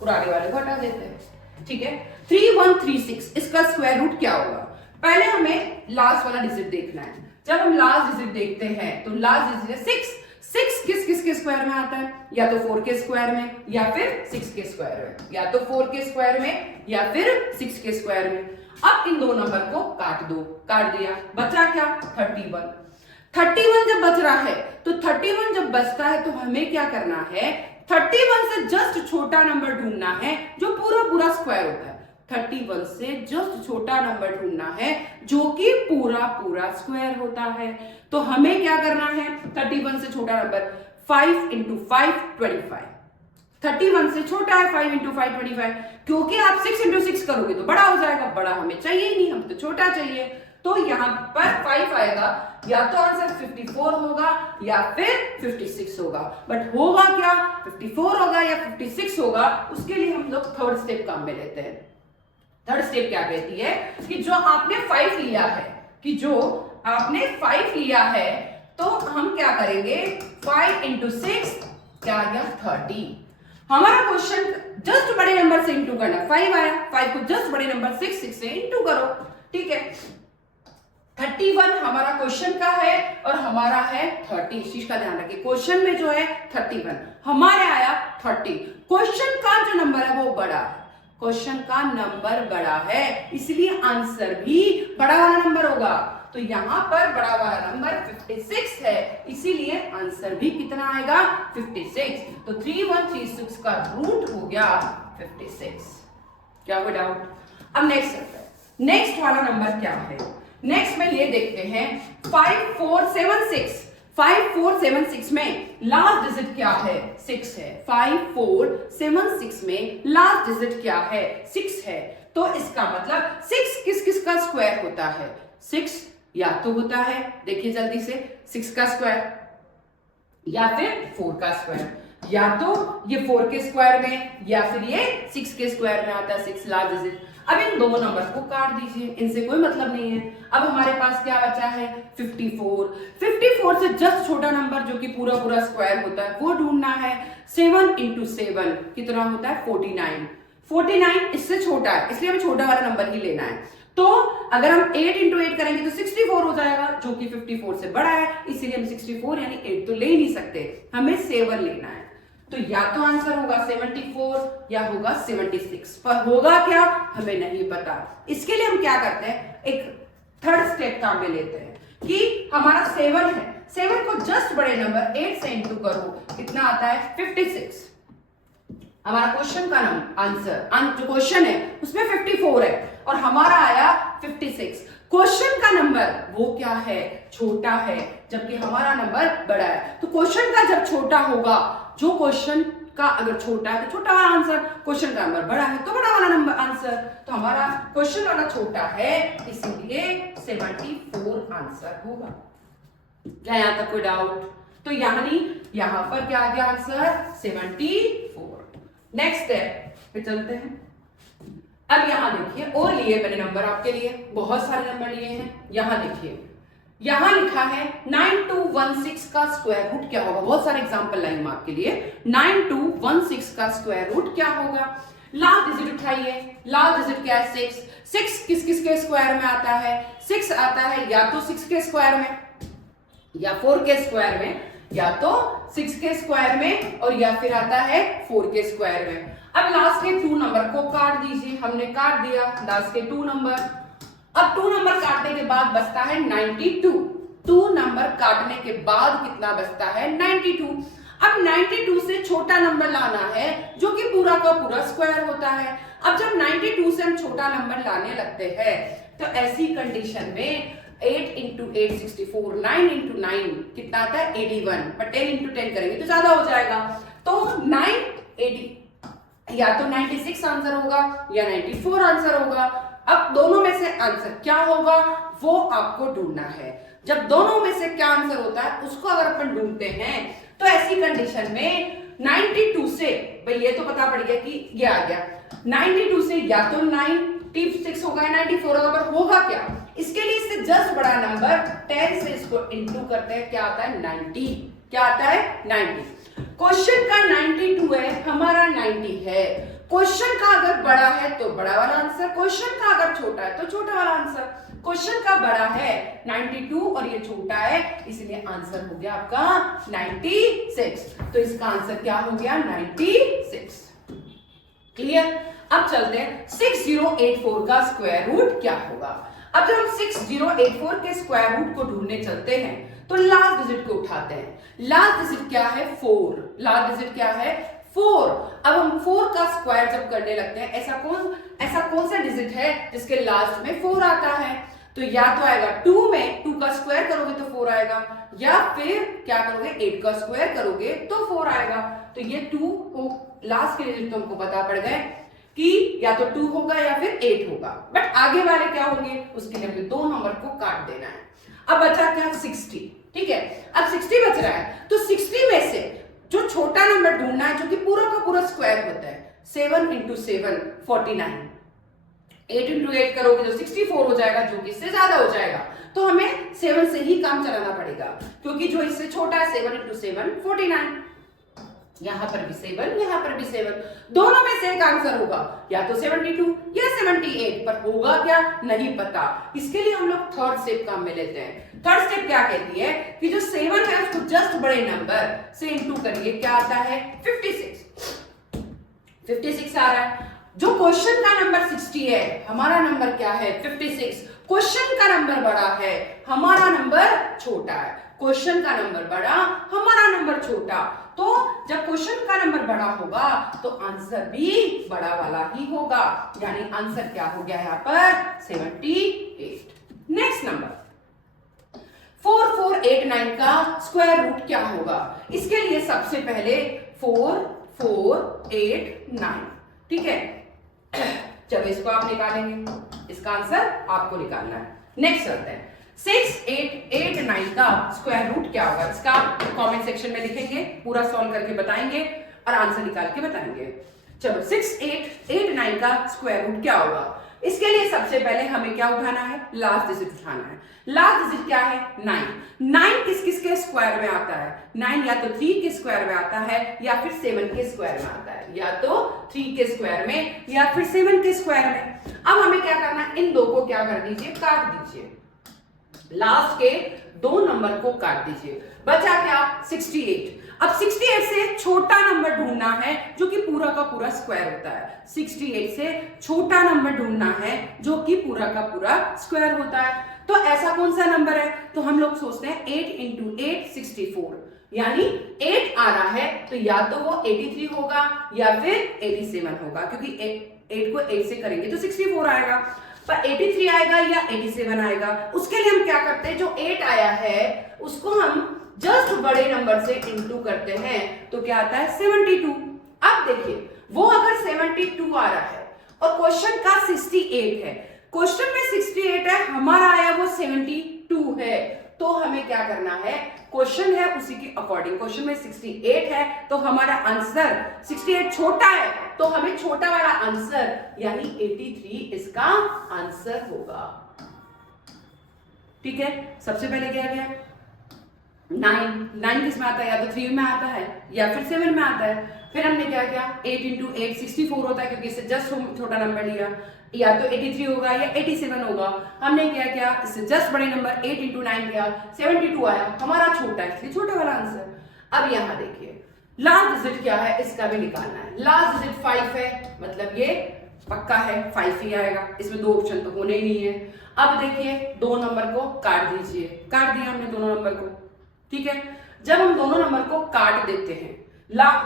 पुराने वाले को हटा देते हैं। ठीक है, 3136 इसका स्क्वायर रूट क्या होगा। पहले हमें लास्ट वाला डिजिट देखना है। जब हम लास्ट डिजिट देखते हैं तो लास्ट डिजिट है 6। 6 किस किस के स्क्वायर में आता है, या तो 4 के स्क्वायर में या फिर 6 के स्क्वायर में, या तो 4 के स्क्वायर में या फिर 6 के स्क्वायर में। अब इन दो नंबर को काट दो, काट दिया, बचा क्या 31। 31 जब बच रहा है तो 31 जब बचता है तो हमें क्या करना है, 31 से जस्ट छोटा नंबर ढूंढना है जो पूरा पूरा स्क्वायर होता है। 31 से जस्ट छोटा नंबर ढूंढना है जो कि पूरा पूरा स्क्वायर होता है। तो हमें क्या करना है, 31 से छोटा नंबर 5 × 5 25। 31 से छोटा है 5 × 5 25, क्योंकि आप 6 × 6 करोगे तो बड़ा हो जाएगा, बड़ा हमें चाहिए ही नहीं, हम तो छोटा चाहिए। तो यहां पर 5 आएगा, या तो आंसर 54 होगा या फिर 56 होगा। बट होगा क्या, 54 होगा या 56 होगा, उसके लिए हम लोग थर्ड स्टेप काम में लेते हैं। थर्ड स्टेप क्या कहती है कि जो आपने 5 लिया है, तो हम क्या करेंगे, 5 × 6 क्या आ गया 30। हमारा क्वेश्चन जस्ट बड़े नंबर से इंटू करना, 5 आया, 5 को जस्ट बड़े नंबर 6 से इंटू करो। ठीक है, 31 हमारा क्वेश्चन का है और हमारा है 30। इस चीज का ध्यान रखिए, क्वेश्चन में जो है 31, हमारे आया 30। क्वेश्चन का जो नंबर है वो बड़ा है, क्वेश्चन का नंबर बड़ा है, इसलिए आंसर भी बड़ा वाला नंबर होगा। तो यहां पर बड़ा वाला नंबर 56 है, इसीलिए आंसर भी कितना आएगा 56। तो 3136 का रूट हो गया 56। क्या कोई डाउट? अब नेक्स्ट चलते हैं, नेक्स्ट वाला नंबर क्या है। नेक्स्ट में ये देखते हैं 5476। 5476 में लास्ट डिजिट क्या है, 6 है। 5476 में लास्ट डिजिट क्या है, 6 है। तो इसका मतलब 6 किस किस का स्क्वायर होता है, 6 या तो होता है, देखिए जल्दी से, 6 का स्क्वायर या फिर 4 का स्क्वायर, या तो ये 4 के स्क्वायर में या फिर ये 6 के स्क्वायर में आता है 6 लार्ज डिजिट। अब इन दो नंबर को काट दीजिए, इनसे कोई मतलब नहीं है। अब हमारे पास क्या बचा है 54। 54 से जस्ट छोटा नंबर जो कि पूरा पूरा स्क्वायर होता है वो ढूंढना है। 7 × 7 कितना होता है 49। 49 इससे छोटा है, इसलिए हमें छोटा वाला नंबर ही लेना है। तो अगर हम 8 × 8 करेंगे तो 64 हो जाएगा, जो कि 54 से बड़ा है, इसीलिए हम 64 यानी 8 तो ले ही नहीं सकते, हमें 7 लेना है। तो या तो आंसर होगा 74 या होगा 76, पर होगा क्या हमें नहीं पता। इसके लिए हम क्या करते हैं, एक थर्ड स्टेप काम में लेते हैं कि हमारा 7 है, 7 को जस्ट बड़े नंबर 8 से इंटू करो, कितना आता है 56। हमारा क्वेश्चन का आंसर जो क्वेश्चन है उसमें 54 है और हमारा आया 56। क्वेश्चन का नंबर वो क्या है, छोटा है, जबकि हमारा नंबर बड़ा है। तो क्वेश्चन का जब छोटा होगा, जो क्वेश्चन का अगर छोटा है तो छोटा वाला आंसर, क्वेश्चन का नंबर बड़ा है तो बड़ा वाला नंबर आंसर। तो हमारा क्वेश्चन वाला छोटा है, इसीलिए 74 आंसर होगा। क्या यहां तक कोई डाउट? तो यानी यहां पर क्या आ गया आंसर 74। नेक्स्ट स्टेप पे चलते हैं। अब यहां देखिए, और लिए मैंने नंबर आपके लिए, बहुत सारे नंबर लिए हैं। यहां देखिए, यहां लिखा है 9216 का स्क्वायर रूट क्या होगा। बहुत सारे एग्जांपल लाई हूं आपके लिए। 9216 का स्क्वायर रूट क्या होगा। लास्ट डिजिट उठाइए, लास्ट डिजिट क्या है 6। 6 किस किस के स्क्वायर में आता है, 6 आता है या तो 6 के स्क्वायर में या 4 के स्क्वायर में, या तो 6 के स्क्वायर में और या फिर आता है 4 के स्क्वायर में। अब लास्ट के 2 नंबर को काट दीजिए, हमने काट दिया लास्ट के 2 नंबर। अब 2 नंबर काटने के बाद बचता है 92। 2 नंबर काटने के बाद कितना बचता है 92। अब 92 से छोटा नंबर लाना है जो कि पूरा का पूरा स्क्वायर होता है। अब जब 92 से हम छोटा नंबर लाने लगते हैं तो ऐसी कंडीशन में 8 × 8 64, 9 × 9 कितना आता है 81, पर 10 × 10 करेंगे तो ज्यादा हो जाएगा। तो 980 या तो 96 आंसर होगा या 94 आंसर होगा। अब दोनों में से आंसर क्या होगा वो आपको ढूंढना है। जब दोनों में से क्या आंसर होता है उसको अगर अपन ढूंढते हैं तो ऐसी कंडीशन में 92 से, भाई ये तो पता पड़ गया कि ये आ गया, 92 से या तो 96 होगा या 94 होगा, पर होगा क्या, इसके लिए इससे जस्ट बड़ा नंबर 10 से इसको इंटू करते हैं, क्या आता है 90, क्या आता है 90। क्वेश्चन का 92 है, हमारा 90 है। क्वेश्चन का अगर बड़ा है तो बड़ा वाला आंसर, क्वेश्चन का अगर छोटा है तो छोटा वाला आंसर। क्वेश्चन का बड़ा है 92 और ये छोटा है, इसलिए आंसर हो गया आपका 96। तो इसका आंसर क्या हो गया 96। क्लियर। अब चलते हैं 6084 का स्क्वायर रूट क्या होगा। अब जब हम 6084 के स्क्वायर रूट को ढूंढने चलते हैं तो लास्ट डिजिट को उठाते हैं। लास्ट डिजिट क्या है 4, लास्ट डिजिट क्या है 4। अब हम 4 का स्क्वायर जब करने लगते हैं, ऐसा कौन सा डिजिट है जिसके लास्ट में 4 आता है, तो या तो आएगा 2 में 2 का स्क्वायर करोगे तो 4 आएगा, या फिर क्या करोगे 8 का स्क्वायर करोगे तो 4 आएगा। तो ये 2 लास्ट के डिजिट तो हमको पता पड़ गए कि या तो 2 होगा या फिर 8 होगा, बट आगे वाले क्या होंगे उसके लिए हमें 2 नंबर को काट देना है। अब बचा क्या 60, ठीक है। अब 60 बच रहा है तो 60 में से जो छोटा नंबर ढूंढना है जो कि पूरा का पूरा स्क्वायर होता है, 7 × 7 49, 8 × 8 करोगे तो 64 हो जाएगा, जो कि इससे ज्यादा हो जाएगा। तो हमें 7 से ही काम चलाना पड़ेगा, क्योंकि जो इससे छोटा है 7 × 7 49, यहां पर भी 7, यहां पर भी 7, दोनों में से एक आंसर होगा, या तो 72 या 78, पर होगा क्या नहीं पता। इसके लिए हम लोग थर्ड स्टेप काम में लेते हैं। थर्ड स्टेप क्या कहती है कि जो 7 है उसको जस्ट बड़े नंबर से इंटू करिए, क्या आता है 56, 56 आ रहा है। जो क्वेश्चन का नंबर 60 है, हमारा नंबर क्या है 56। क्वेश्चन का नंबर बड़ा है, हमारा नंबर छोटा है। क्वेश्चन का नंबर बड़ा, हमारा नंबर छोटा। तो जब क्वेश्चन का नंबर बड़ा होगा तो आंसर भी बड़ा वाला ही होगा, यानी आंसर क्या हो गया यहाँ पर 78। नेक्स्ट नंबर 4489 का स्क्वायर रूट क्या होगा। इसके लिए सबसे पहले 4489, ठीक है। चलो इसको आप निकालेंगे, इसका आंसर आपको निकालना है। नेक्स्ट चलते हैं 6889 का स्क्वायर रूट क्या होगा। इसका कमेंट सेक्शन में लिखेंगे, पूरा सॉल्व करके बताएंगे और आंसर निकाल के बताएंगे। चलो 6889 का स्क्वायर रूट क्या होगा। इसके लिए सबसे पहले हमें क्या उठाना है, लास्ट डिजिट उठाना है। लास्ट डिजिट क्या है 9। 9 किस किस के स्क्वायर में आता है, 9 या तो 3 के स्क्वायर में आता है या फिर 7 के स्क्वायर में आता है, या तो 3 के स्क्वायर में या फिर 7 के स्क्वायर में। अब हमें क्या करना है, इन दो को क्या कर दीजिए, काट दीजिए, लास्ट के 2 नंबर को काट दीजिए, बचा क्या 68। अब 68 से छोटा नंबर ढूंढना है जो कि पूरा का पूरा स्क्वायर होता है। 68 से छोटा नंबर ढूंढना है जो कि पूरा का पूरा स्क्वायर होता है। तो ऐसा कौन सा नंबर है, तो हम लोग सोचते हैं 8 × 8 64, यानी 8 आ रहा है तो या तो वो 83 होगा या फिर 87 होगा, क्योंकि 8 को 8 से करेंगे तो 64 आएगा, पर 83 आएगा या 87 आएगा। उसके लिए हम क्या करते हैं, जो 8 आया है उसको हम जस्ट बड़े नंबर से इंटू करते हैं, तो क्या आता है 72। अब देखिए वो अगर 72 आ रहा है और क्वेश्चन का 68 है, क्वेश्चन में 68 है, हमारा आया वो 72 है, तो हमें क्या करना है, क्वेश्चन है उसी के अकॉर्डिंग, क्वेश्चन में 68 है तो हमारा आंसर 68 छोटा है तो हमें छोटा वाला आंसर यानी 83 इसका आंसर होगा। ठीक है, सबसे पहले क्या गया 9 किस में आता है, या तो 3 में आता है या फिर 7 में आता है। फिर हमने क्या किया 8 × 8 64 होता है, क्योंकि इससे जस्ट छोटा नंबर लिया, या तो 83 होगा या 87 होगा। हमने क्या किया, इससे जस्ट बड़े नंबर 8 × 9 किया, 72 आया, हमारा छोटा है इसलिए छोटा वाला आंसर। अब यहाँ देखिए लास्ट डिजिट क्या है, इसका भी निकालना है। लास्ट डिजिट 5 है, मतलब ये पक्का है 5 ही आएगा, इसमें 2 ऑप्शन तो होने ही नहीं है। अब देखिए 2 नंबर को काट दीजिए, काट दिया हमने दोनों नंबर को। ठीक है, जब हम दोनों नंबर को काट देते हैं,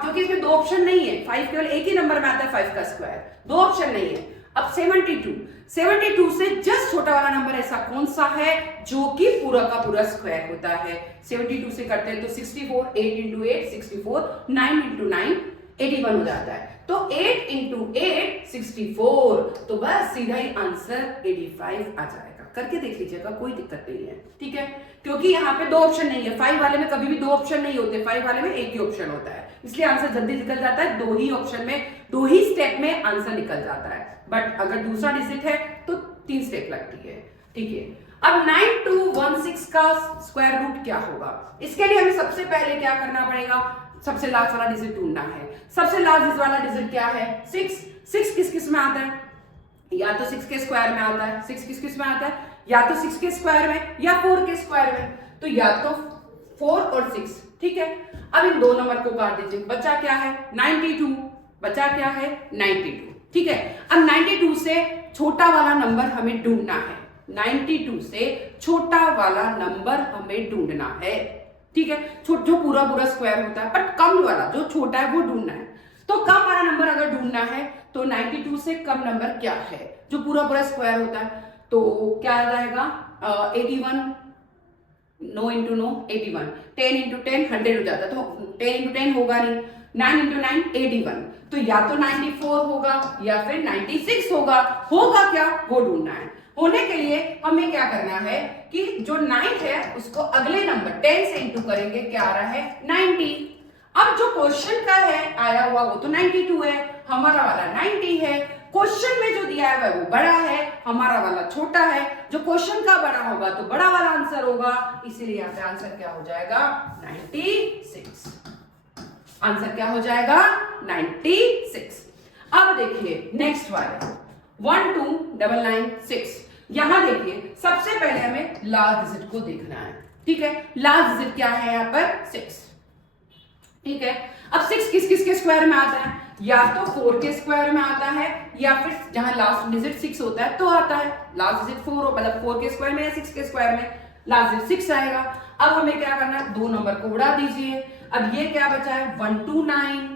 क्योंकि इसमें 2 ऑप्शन नहीं है, 5 केवल एक ही नंबर में आता है 5 का स्क्वायर, 2 ऑप्शन नहीं है। अब 72 से जस्ट छोटा वाला नंबर ऐसा कौन सा है जो कि पूरा का पूरा स्क्वायर होता है। 72 से करते हैं तो 64, 8 × 8 64, 9 × 9 81 हो जाता है, तो 8 × 8 64, तो बस सीधा ही आंसर 85 आ जाएगा। करके देख लीजिएगा, कोई दिक्कत नहीं है, ठीक है। क्योंकि यहाँ पे 2 ऑप्शन नहीं है, 5 वाले में कभी भी 2 ऑप्शन नहीं होते, 5 वाले में एक ही ऑप्शन होता है, इसलिए आंसर जल्दी निकल जाता है, 2 ही ऑप्शन में 2 ही स्टेप में आंसर निकल जाता है। बट अगर दूसरा डिजिट है तो 3 स्टेप लगती है, ठीक है। अब 9216 का स्क्वायर रूट क्या होगा, इसके लिए हमें सबसे पहले क्या करना पड़ेगा, सबसे लास्ट वाला डिजिट ढूंढना है। सबसे लास्ट वाला डिजिट क्या है, 6। 6 किस किस में आता है, या तो 6 के स्क्वायर में आता है, 6 किस किस में आता है, या तो 6 के स्क्वायर में या 4 के स्क्वायर में, तो या तो 4 और 6, ठीक है। अब इन 2 नंबर को काट दीजिए, बचा क्या है 92, बचा क्या है 92, ठीक है। अब 92 से छोटा वाला नंबर हमें ढूंढना है, 92 से छोटा वाला नंबर हमें ढूंढना है, ठीक है। जो पूरा पूरा स्क्वायर होता है, बट कम वाला जो छोटा है वो ढूंढना है। तो कम वाला नंबर अगर ढूंढना है तो 92 से कम नंबर क्या है जो पूरा पूरा स्क्वायर होता है, तो क्या आ जाएगा 81, 9 इंटू 9 81, 10 इंटू 10 100 हो जाता है, तो 10 इंटू 10 होगा नहीं, 9 इंटू 9 81, तो या तो 94 होगा या फिर 96 होगा क्या वो ढूंढना है। होने के लिए हमें क्या करना है कि जो 9 है उसको अगले नंबर 10 से इंटू करेंगे, क्या आ रहा है 90। अब जो क्वेश्चन का है आया हुआ वो तो 92 है, हमारा वाला 90 है, क्वेश्चन में जो दिया है वो बड़ा है, हमारा वाला छोटा है, जो क्वेश्चन का बड़ा होगा तो बड़ा वाला आंसर होगा, इसीलिए यहाँ पे आंसर क्या हो जाएगा 96। आंसर क्या हो जाएगा 96। अब देखिए नेक्स्ट वाले 12996, यहां देखिए सबसे पहले हमें लास्ट डिजिट को देखना है, ठीक है। लास्ट डिजिट क्या है यहाँ पर 6, ठीक है। अब 6 किस किस के स्क्वायर में आता है, या तो 4 के स्क्वायर में आता है या फिर जहां लास्ट डिजिट 6 होता है तो आता है, लास्ट डिजिट 4 हो मतलब 4 के स्क्वायर में या 6 के स्क्वायर में लास्ट डिजिट 6 आएगा। अब हमें क्या करना है, 2 नंबर को उड़ा दीजिए। अब ये क्या बचा है 129,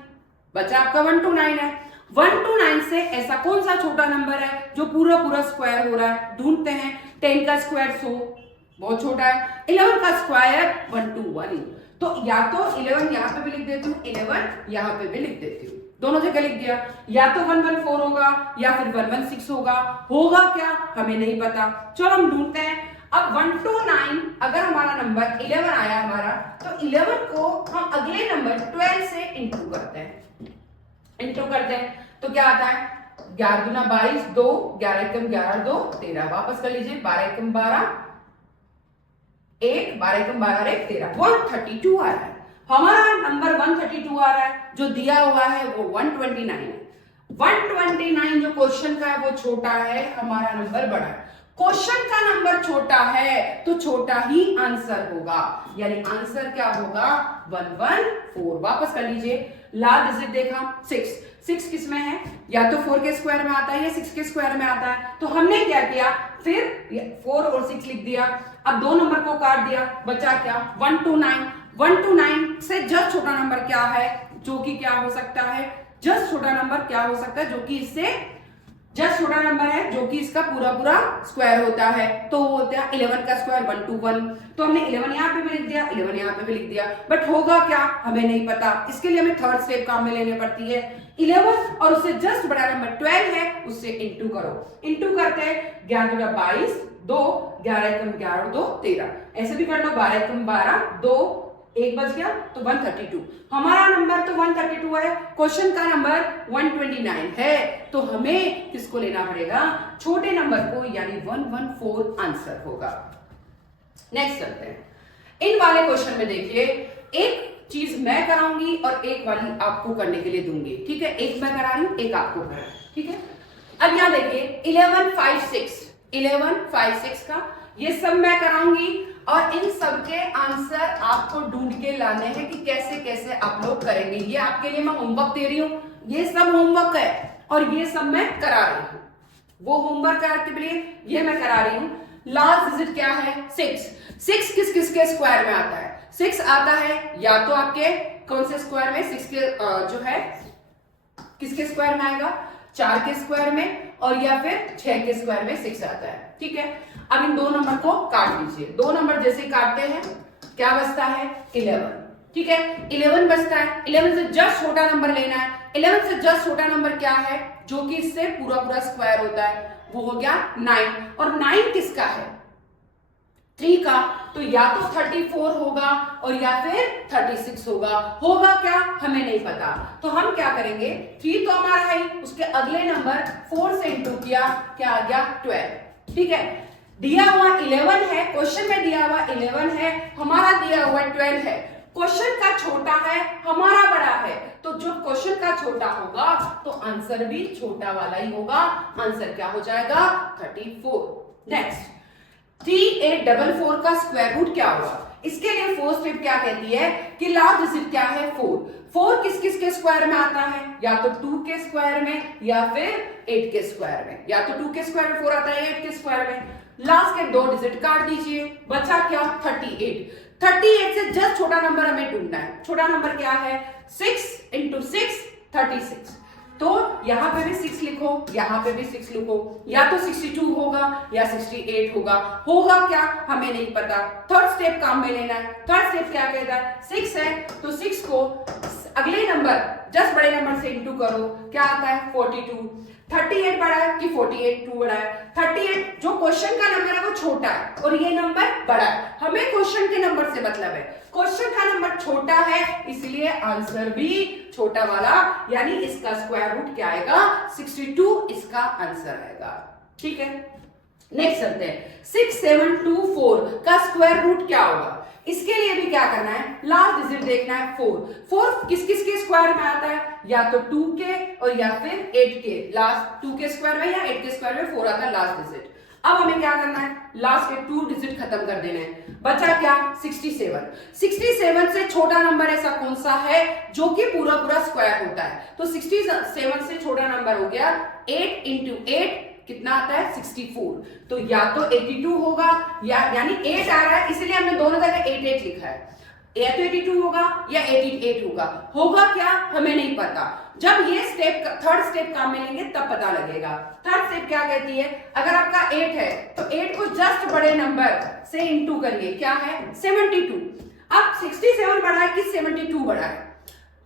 बचा आपका 129 है। 129 से ऐसा कौन सा छोटा नंबर है जो पूरा पूरा स्क्वायर हो रहा है, ढूंढते हैं। 10 का स्क्वायर 100 बहुत छोटा है, 11 का स्क्वायर 121, तो या तो 11 यहाँ पे भी लिख देती हूँ, 11 यहाँ पे भी लिख देती हूँ, दोनों जगह लिख दिया। या तो 114 होगा या फिर 116 होगा क्या हमें नहीं पता, चलो हम ढूंढते हैं। अब 129 अगर हमारा नंबर 11 आया हमारा, तो 11 को हम अगले नंबर 12 से इंटू करते हैं, तो क्या आता है 11 दूना 22, 2 11 एकम 11 2 13, वापस कर लीजिए 12 एकम 12 1 12 एकम 12 1 13, 132 आ रहा है हमारा नंबर, 132 आ रहा है, जो दिया हुआ है वो 129 है। 129 जो क्वेश्चन का है वो छोटा है, हमारा नंबर बड़ा है। क्वेश्चन का नंबर छोटा है तो छोटा ही आंसर होगा, यानी आंसर क्या होगा 114। वापस कर लीजिए, लास्ट डिजिट देखा 6 किस में है, या तो 4 के स्क्वायर में आता है या 6 के स्क्वायर में आता है, तो हमने क्या किया फिर 4 और 6 लिख दिया। अब 2 नंबर को काट दिया, बचा क्या 129। 129 से जस्ट छोटा नंबर क्या है जो कि क्या हो सकता है, जस्ट छोटा नंबर क्या हो सकता है जो कि इससे जस्ट छोटा नंबर है जो कि इसका पूरा पूरा स्क्वायर होता है, तो वो होता है 11 का स्क्वायर 121, तो हमने 11 यहाँ पे भी लिख दिया, 11 यहाँ पे भी लिख दिया, बट होगा क्या हमें नहीं पता, इसके लिए हमें थर्ड स्टेप काम में लेनी पड़ती है। 11 और उससे जस्ट बड़ा नंबर 12 है, उससे इंटू करो, इंटू करते हैं 11 दूना 22, 2 11 एकम 11 2 13, ऐसे भी कर लो 12 एकम 12 2 1 बच गया तो 132, हमारा नंबर तो 132 है, क्वेश्चन का नंबर 129 है, तो हमें किसको लेना पड़ेगा छोटे नंबर को, यानी 114 आंसर होगा। नेक्स्ट करते हैं, इन वाले क्वेश्चन में देखिए एक चीज मैं कराऊंगी और एक वाली आपको करने के लिए दूंगी, ठीक है, एक मैं करा रही हूं एक आपको करा, ठीक है। अब यहां देखिए 1156 का ये सब मैं कराऊंगी और इन सब के आंसर आपको ढूंढ के लाने हैं कि कैसे कैसे आप लोग करेंगे। ये आपके लिए मैं होमवर्क दे रही हूँ, ये सब होमवर्क है और ये सब मैं करा रही हूँ, वो होमवर्क करते लिए ये मैं करा रही हूँ। लास्ट डिजिट क्या है 6 किस किस के स्क्वायर में आता है, 6 आता है या तो आपके कौन से स्क्वायर में 6 के जो है किसके स्क्वायर में आएगा 4 के स्क्वायर में, और या फिर 6 के स्क्वायर में 6 आता है, ठीक है। अब इन 2 नंबर को काट दीजिए, 2 नंबर जैसे काटते हैं क्या बचता है 11, ठीक है, 11 बचता है। 11 से जस्ट छोटा नंबर लेना है, 11 से जस्ट छोटा नंबर क्या है जो कि इससे पूरा पूरा स्क्वायर होता है वो हो गया 9, और 9 किसका है? 3 का। तो या तो 34 होगा और या फिर 36 होगा क्या हमें नहीं पता। तो हम क्या करेंगे, 3 तो हमारा है, उसके अगले नंबर 4 से इंटू किया, क्या आ गया 12। ठीक है, दिया हुआ 11 है, क्वेश्चन में दिया हुआ 11 है, हमारा दिया हुआ 12 है। क्वेश्चन का छोटा है, हमारा बड़ा है, तो जो क्वेश्चन का छोटा होगा तो आंसर भी छोटा वाला ही होगा। आंसर क्या हो जाएगा? 34। नेक्स्ट, 3844 का स्क्वायर रूट क्या होगा? इसके लिए फोर्थ स्टेप क्या कहती है कि लास्ट डिजिट क्या है? 4 किस किस के स्क्वायर में आता है? या तो 2 के स्क्वायर में या फिर 8 के स्क्वायर में। या तो 2 के स्क्वायर में 4 आता है, 8 के स्क्वायर में। लास्ट के 2 डिजिट काट दीजिए, बचा क्या? 38। 38 से जस्ट छोटा नंबर हमें ढूंढना है। छोटा नंबर क्या है? 6 × 6 36। तो यहां पे भी 6 लिखो, यहां पे भी 6 लिखो, या तो 62 होगा या 68 होगा क्या हमें नहीं पता। थर्ड स्टेप काम में लेना है। थर्ड स्टेप क्या कहता है? 6 है तो 6 को अगले नंबर जस्ट बड़े नंबर से इंटू करो, क्या आता है? 42। 38 बड़ा है कि 48? 2 बड़ा है। 38 जो क्वेश्चन का नंबर है वो छोटा है और ये नंबर बड़ा है। हमें क्वेश्चन के नंबर से मतलब है, क्वेश्चन का नंबर छोटा है इसलिए आंसर भी छोटा वाला, यानी इसका स्क्वायर रूट क्या आएगा? 62 इसका आंसर आएगा। ठीक है, नेक्स्ट चलते हैं। 6724 का स्क्वायर रूट क्या होगा? इसके लिए भी क्या करना है? लास्ट डिजिट देखना है 4 किस किस के स्क्वायर में आता है? या तो 2 के और या फिर 8 के। लास्ट 2 के स्क्वायर में या 8 के स्क्वायर में 4 आता है लास्ट डिजिट। अब हमें क्या करना है? लास्ट के 2 डिजिट खत्म कर देने हैं। बचा क्या? 67। 67 से छोटा नंबर ऐसा कौन सा है जो कि पूरा पूरा स्क्वायर होता है? तो 67 से छोटा नंबर हो गया 8 × 8 कितना आता है? 64। तो या तो 82 होगा यानी 8 आ रहा है इसलिए हमने दोनों जगह 88 लिखा है। या तो 82 होगा या 88 होगा क्या हमें नहीं पता। जब ये स्टेप थर्ड स्टेप काम में लेंगे तब पता लगेगा। थर्ड स्टेप क्या कहती है? अगर आपका 8 है तो 8 को जस्ट बड़े नंबर से इंटू करिए, क्या है? 72। अब 67 बड़ा है कि 72 बड़ा है?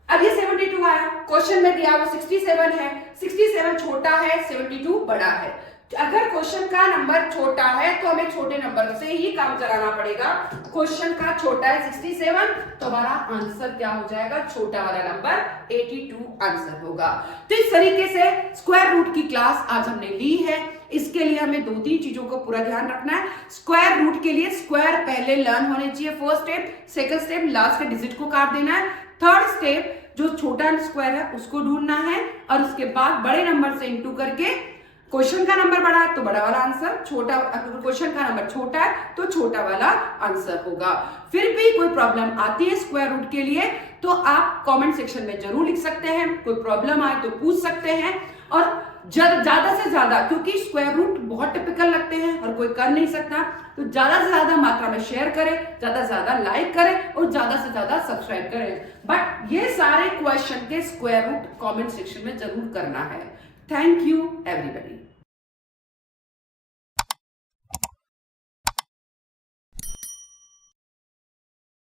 अब ये 72 आया, क्वेश्चन में दिया वो 67 है, 67 छोटा है, 72 बड़ा है। अगर क्वेश्चन का नंबर छोटा है तो हमें छोटे नंबर से ही काम चलाना पड़ेगा। क्वेश्चन का छोटा है 67 तो हमारा आंसर क्या हो जाएगा? छोटा वाला नंबर 82 आंसर होगा। तो इस तरीके से स्क्वायर रूट की क्लास आज हमने ली है। इसके लिए हमें 2-3 चीजों को पूरा ध्यान रखना है। स्क्वायर रूट के लिए स्क्वायर पहले लर्न होने चाहिए, first step. Second step last के डिजिट को काट देना है। थर्ड स्टेप जो छोटा स्क्वायर है उसको ढूंढना है और उसके बाद बड़े नंबर से इंटू करके, क्वेश्चन का नंबर बड़ा है तो बड़ा वाला आंसर, छोटा अगर क्वेश्चन का नंबर छोटा है तो छोटा वाला आंसर होगा। फिर भी कोई प्रॉब्लम आती है स्क्वायर रूट के लिए तो आप कमेंट सेक्शन में जरूर लिख सकते हैं। कोई प्रॉब्लम आए तो पूछ सकते हैं। और ज्यादा से ज्यादा, क्योंकि स्क्वायर रूट बहुत टिपिकल लगते हैं और कोई कर नहीं सकता, तो ज्यादा से ज्यादा मात्रा में शेयर करें, ज्यादा से ज्यादा लाइक करें और ज्यादा से ज्यादा सब्सक्राइब करें। बट ये सारे क्वेश्चन के स्क्वायर रूट कमेंट सेक्शन में जरूर करना है। Thank you everybody.